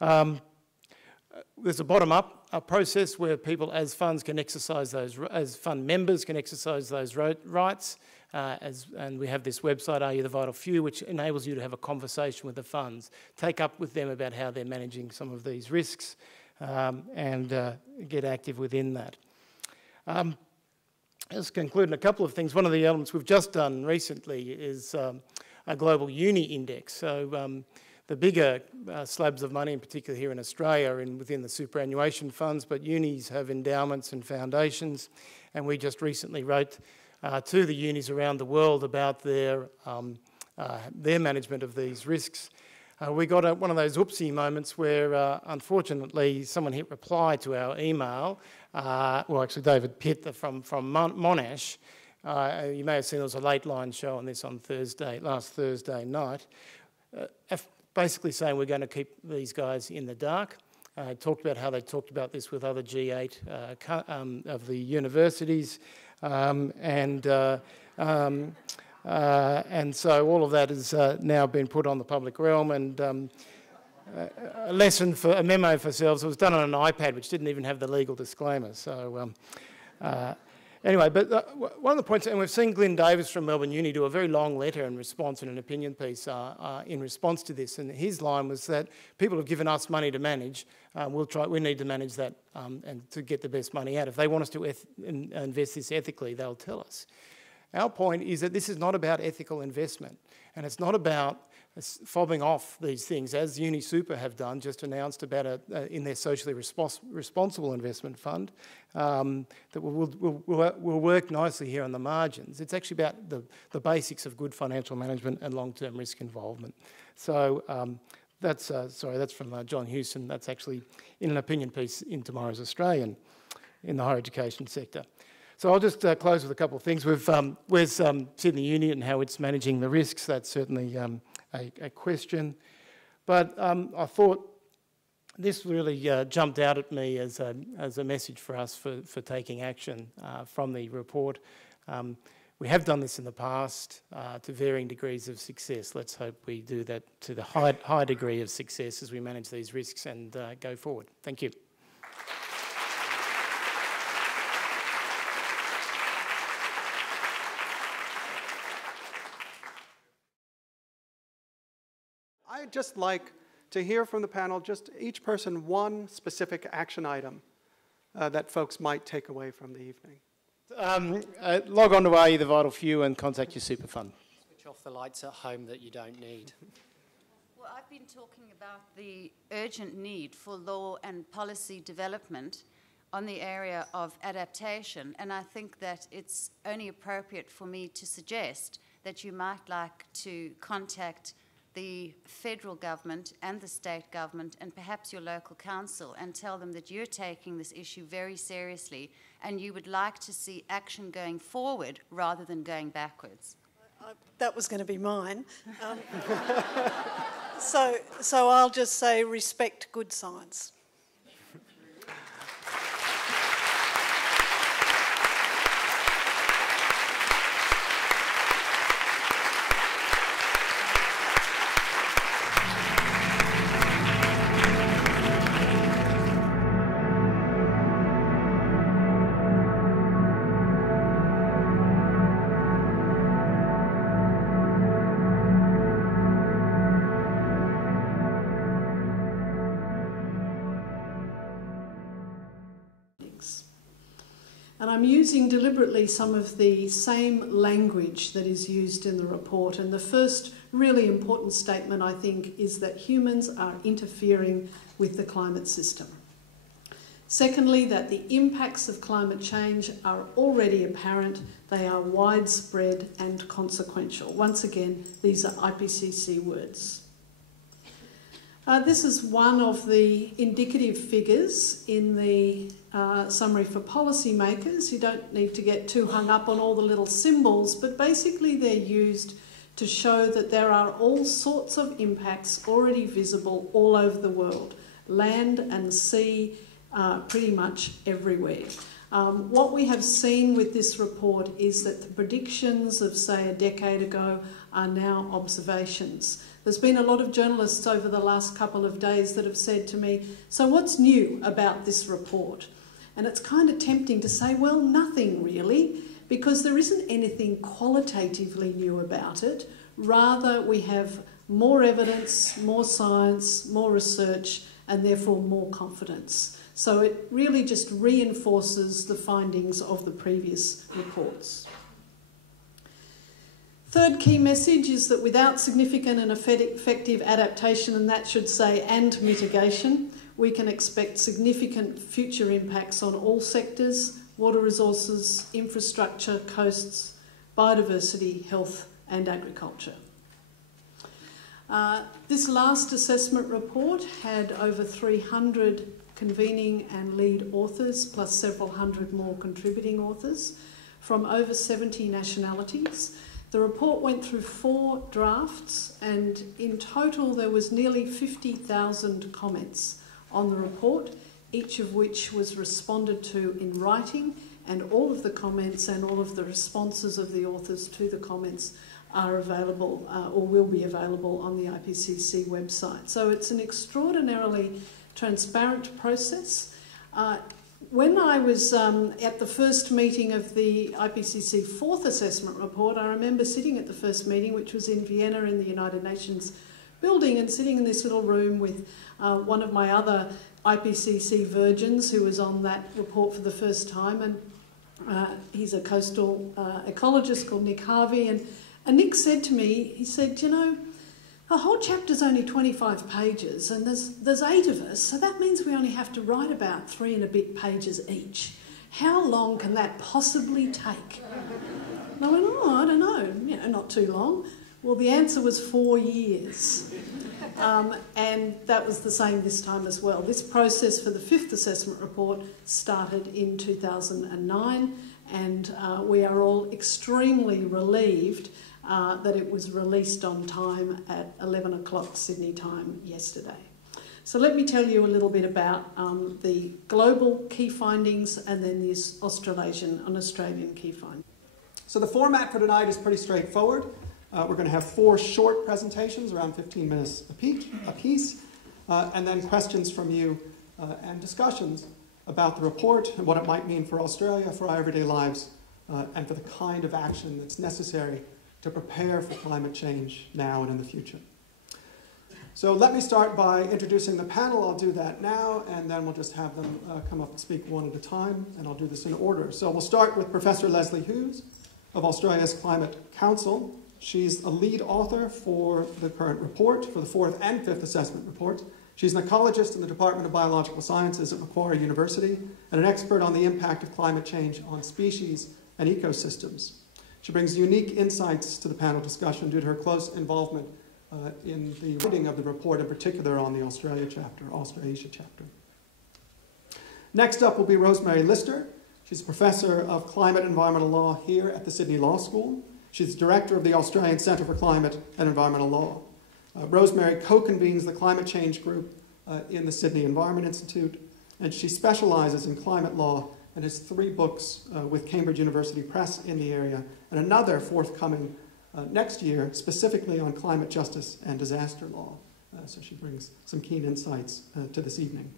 There's a bottom-up a process where people as funds can exercise those, as fund members can exercise those rights. And we have this website, Are You the Vital Few, which enables you to have a conversation with the funds, take up with them about how they're managing some of these risks, and get active within that. Just concluding a couple of things. One of the elements we've just done recently is a global uni index. So the bigger slabs of money, in particular here in Australia, are within the superannuation funds, but unis have endowments and foundations, and we just recently wrote to the unis around the world about their management of these risks. We got one of those oopsie moments where, unfortunately, someone hit reply to our email. Well, actually, David Pitt from Monash. You may have seen there was a late line show on this on last Thursday night, basically saying we're going to keep these guys in the dark. Talked about how they talked about this with other G8 of the universities, and so all of that has now been put on the public realm, and a memo for ourselves. It was done on an iPad, which didn't even have the legal disclaimer. So anyway, but one of the points, and we've seen Glyn Davis from Melbourne Uni do a very long letter in response and an opinion piece in response to this, and his line was that people have given us money to manage. We need to manage that and to get the best money out. If they want us to invest this ethically, they'll tell us. Our point is that this is not about ethical investment, and it's not about fobbing off these things, as UniSuper have done, just announced about in their socially responsible investment fund, that will work nicely here on the margins. It's actually about the basics of good financial management and long-term risk involvement. So that's from John Hewson. That's actually in an opinion piece in tomorrow's Australian in the higher education sector. So I'll just close with a couple of things. Where's Sydney Uni and how it's managing the risks? That's certainly a question. But I thought this really jumped out at me as a message for us for taking action from the report. We have done this in the past to varying degrees of success. Let's hope we do that to the high degree of success as we manage these risks and go forward. Thank you. I'd just like to hear from the panel, just each person, one specific action item that folks might take away from the evening. Log on to Are You the Vital Few and contact your super fund. Switch off the lights at home that you don't need. Well, I've been talking about the urgent need for law and policy development on the area of adaptation, and I think that it's only appropriate for me to suggest that you might like to contact the federal government and the state government and perhaps your local council and tell them that you're taking this issue very seriously and you would like to see action going forward rather than going backwards. That was going to be mine. So I'll just say respect good science. And I'm using deliberately some of the same language that is used in the report. And the first really important statement, I think, is that humans are interfering with the climate system. Secondly, that the impacts of climate change are already apparent. They are widespread and consequential. Once again, these are IPCC words. This is one of the indicative figures in the summary for policymakers. You don't need to get too hung up on all the little symbols, but basically they're used to show that there are all sorts of impacts already visible all over the world, land and sea, pretty much everywhere. What we have seen with this report is that the predictions of, say, a decade ago are now observations. There's been a lot of journalists over the last couple of days that have said to me, so what's new about this report? And it's kind of tempting to say, well, nothing really, because there isn't anything qualitatively new about it. Rather, we have more evidence, more science, more research, and therefore more confidence. So it really just reinforces the findings of the previous reports. Third key message is that without significant and effective adaptation, and that should say and mitigation, we can expect significant future impacts on all sectors: water resources, infrastructure, coasts, biodiversity, health and agriculture. This last assessment report had over 300 convening and lead authors, plus several hundred more contributing authors from over 70 nationalities. The report went through 4 drafts, and in total there was nearly 50,000 comments on the report, each of which was responded to in writing, and all of the comments and all of the responses of the authors to the comments are available or will be available on the IPCC website. So it's an extraordinarily transparent process. When I was at the first meeting of the IPCC 4th assessment report, I remember sitting at the first meeting, which was in Vienna in the United Nations building, and sitting in this little room with one of my other IPCC virgins who was on that report for the first time, and he's a coastal ecologist called Nick Harvey, and Nick said to me, he said, you know, the whole chapter's only 25 pages and there's 8 of us, so that means we only have to write about 3 and a bit pages each. How long can that possibly take? And I went, oh, I don't know, you know, not too long. Well, the answer was 4 years. And that was the same this time as well. This process for the 5th assessment report started in 2009, and we are all extremely relieved that it was released on time at 11 o'clock Sydney time yesterday. So let me tell you a little bit about the global key findings and then the Australian key findings. So the format for tonight is pretty straightforward. We're going to have 4 short presentations, around 15 minutes apiece, and then questions from you and discussions about the report and what it might mean for Australia, for our everyday lives, and for the kind of action that's necessary to prepare for climate change now and in the future. So let me start by introducing the panel. I'll do that now, and then we'll just have them come up and speak one at a time, and I'll do this in order. So we'll start with Professor Leslie Hughes of Australia's Climate Council. She's a lead author for the current report, for the 4th and 5th assessment reports. She's an ecologist in the Department of Biological Sciences at Macquarie University and an expert on the impact of climate change on species and ecosystems. She brings unique insights to the panel discussion due to her close involvement in the writing of the report, in particular on the Australasia chapter. Next up will be Rosemary Lister. She's a professor of climate and environmental law here at the Sydney Law School. She's director of the Australian Centre for Climate and Environmental Law. Rosemary co-convenes the climate change group in the Sydney Environment Institute, and she specializes in climate law and has 3 books with Cambridge University Press in the area, and another forthcoming next year specifically on climate justice and disaster law. So she brings some keen insights to this evening.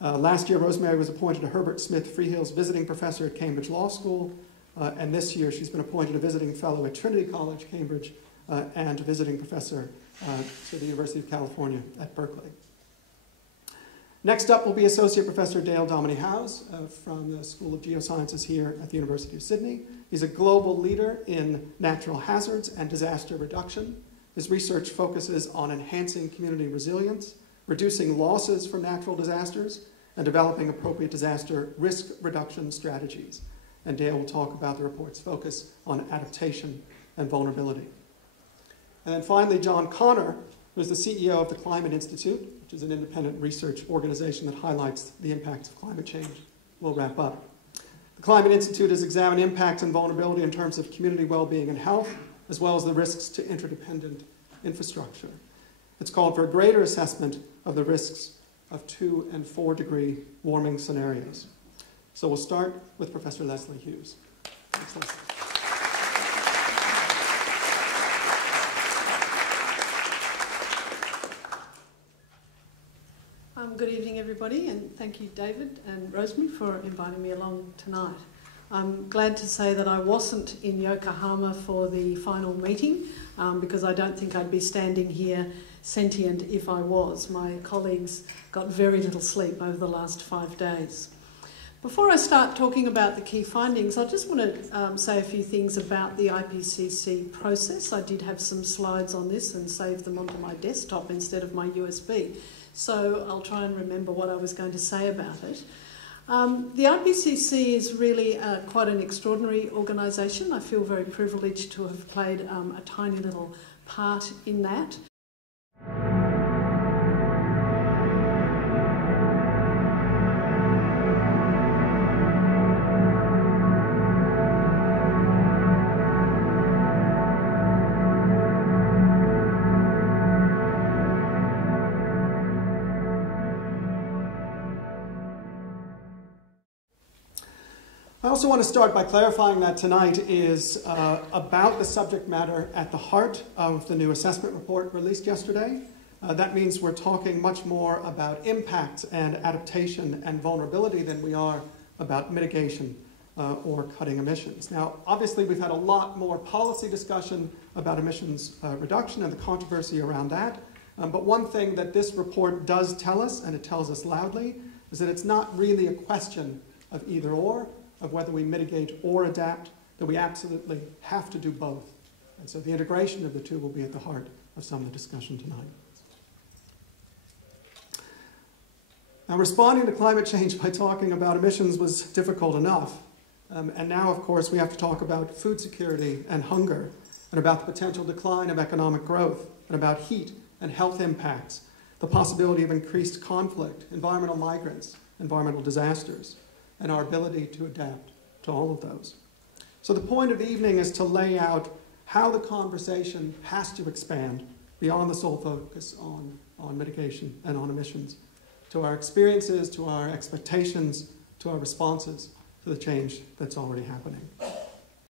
Last year, Rosemary was appointed a Herbert Smith Freehills Visiting Professor at Cambridge Law School, and this year she's been appointed a Visiting Fellow at Trinity College, Cambridge, and a Visiting Professor to the University of California at Berkeley. Next up will be Associate Professor Dale Dominy-Howes from the School of Geosciences here at the University of Sydney. He's a global leader in natural hazards and disaster reduction. His research focuses on enhancing community resilience, reducing losses from natural disasters, and developing appropriate disaster risk reduction strategies. And Dale will talk about the report's focus on adaptation and vulnerability. And then finally, John Connor, who is the CEO of the Climate Institute, which is an independent research organization that highlights the impacts of climate change, will wrap up. The Climate Institute has examined impacts and vulnerability in terms of community well-being and health, as well as the risks to interdependent infrastructure. It's called for a greater assessment of the risks of 2 and 4 degree warming scenarios. So we'll start with Professor Leslie Hughes. Thanks, Leslie. Good evening, everybody, and thank you, David and Rosemary, for inviting me along tonight. I'm glad to say that I wasn't in Yokohama for the final meeting because I don't think I'd be standing here sentient if I was. My colleagues got very little sleep over the last 5 days. Before I start talking about the key findings, I just want to say a few things about the IPCC process. I did have some slides on this and saved them onto my desktop instead of my USB. So I'll try and remember what I was going to say about it. The IPCC is really quite an extraordinary organisation. I feel very privileged to have played a tiny little part in that. I also want to start by clarifying that tonight is about the subject matter at the heart of the new assessment report released yesterday. That means we're talking much more about impact and adaptation and vulnerability than we are about mitigation or cutting emissions. Now, obviously, we've had a lot more policy discussion about emissions reduction and the controversy around that. But one thing that this report does tell us, and it tells us loudly, is that it's not really a question of either or, of whether we mitigate or adapt, that we absolutely have to do both. And so the integration of the two will be at the heart of some of the discussion tonight. Now, responding to climate change by talking about emissions was difficult enough. And now, of course, we have to talk about food security and hunger, and about the potential decline of economic growth, and about heat and health impacts, the possibility of increased conflict, environmental migrants, environmental disasters, and our ability to adapt to all of those. So the point of the evening is to lay out how the conversation has to expand beyond the sole focus on mitigation and on emissions, to our experiences, to our expectations, to our responses to the change that's already happening.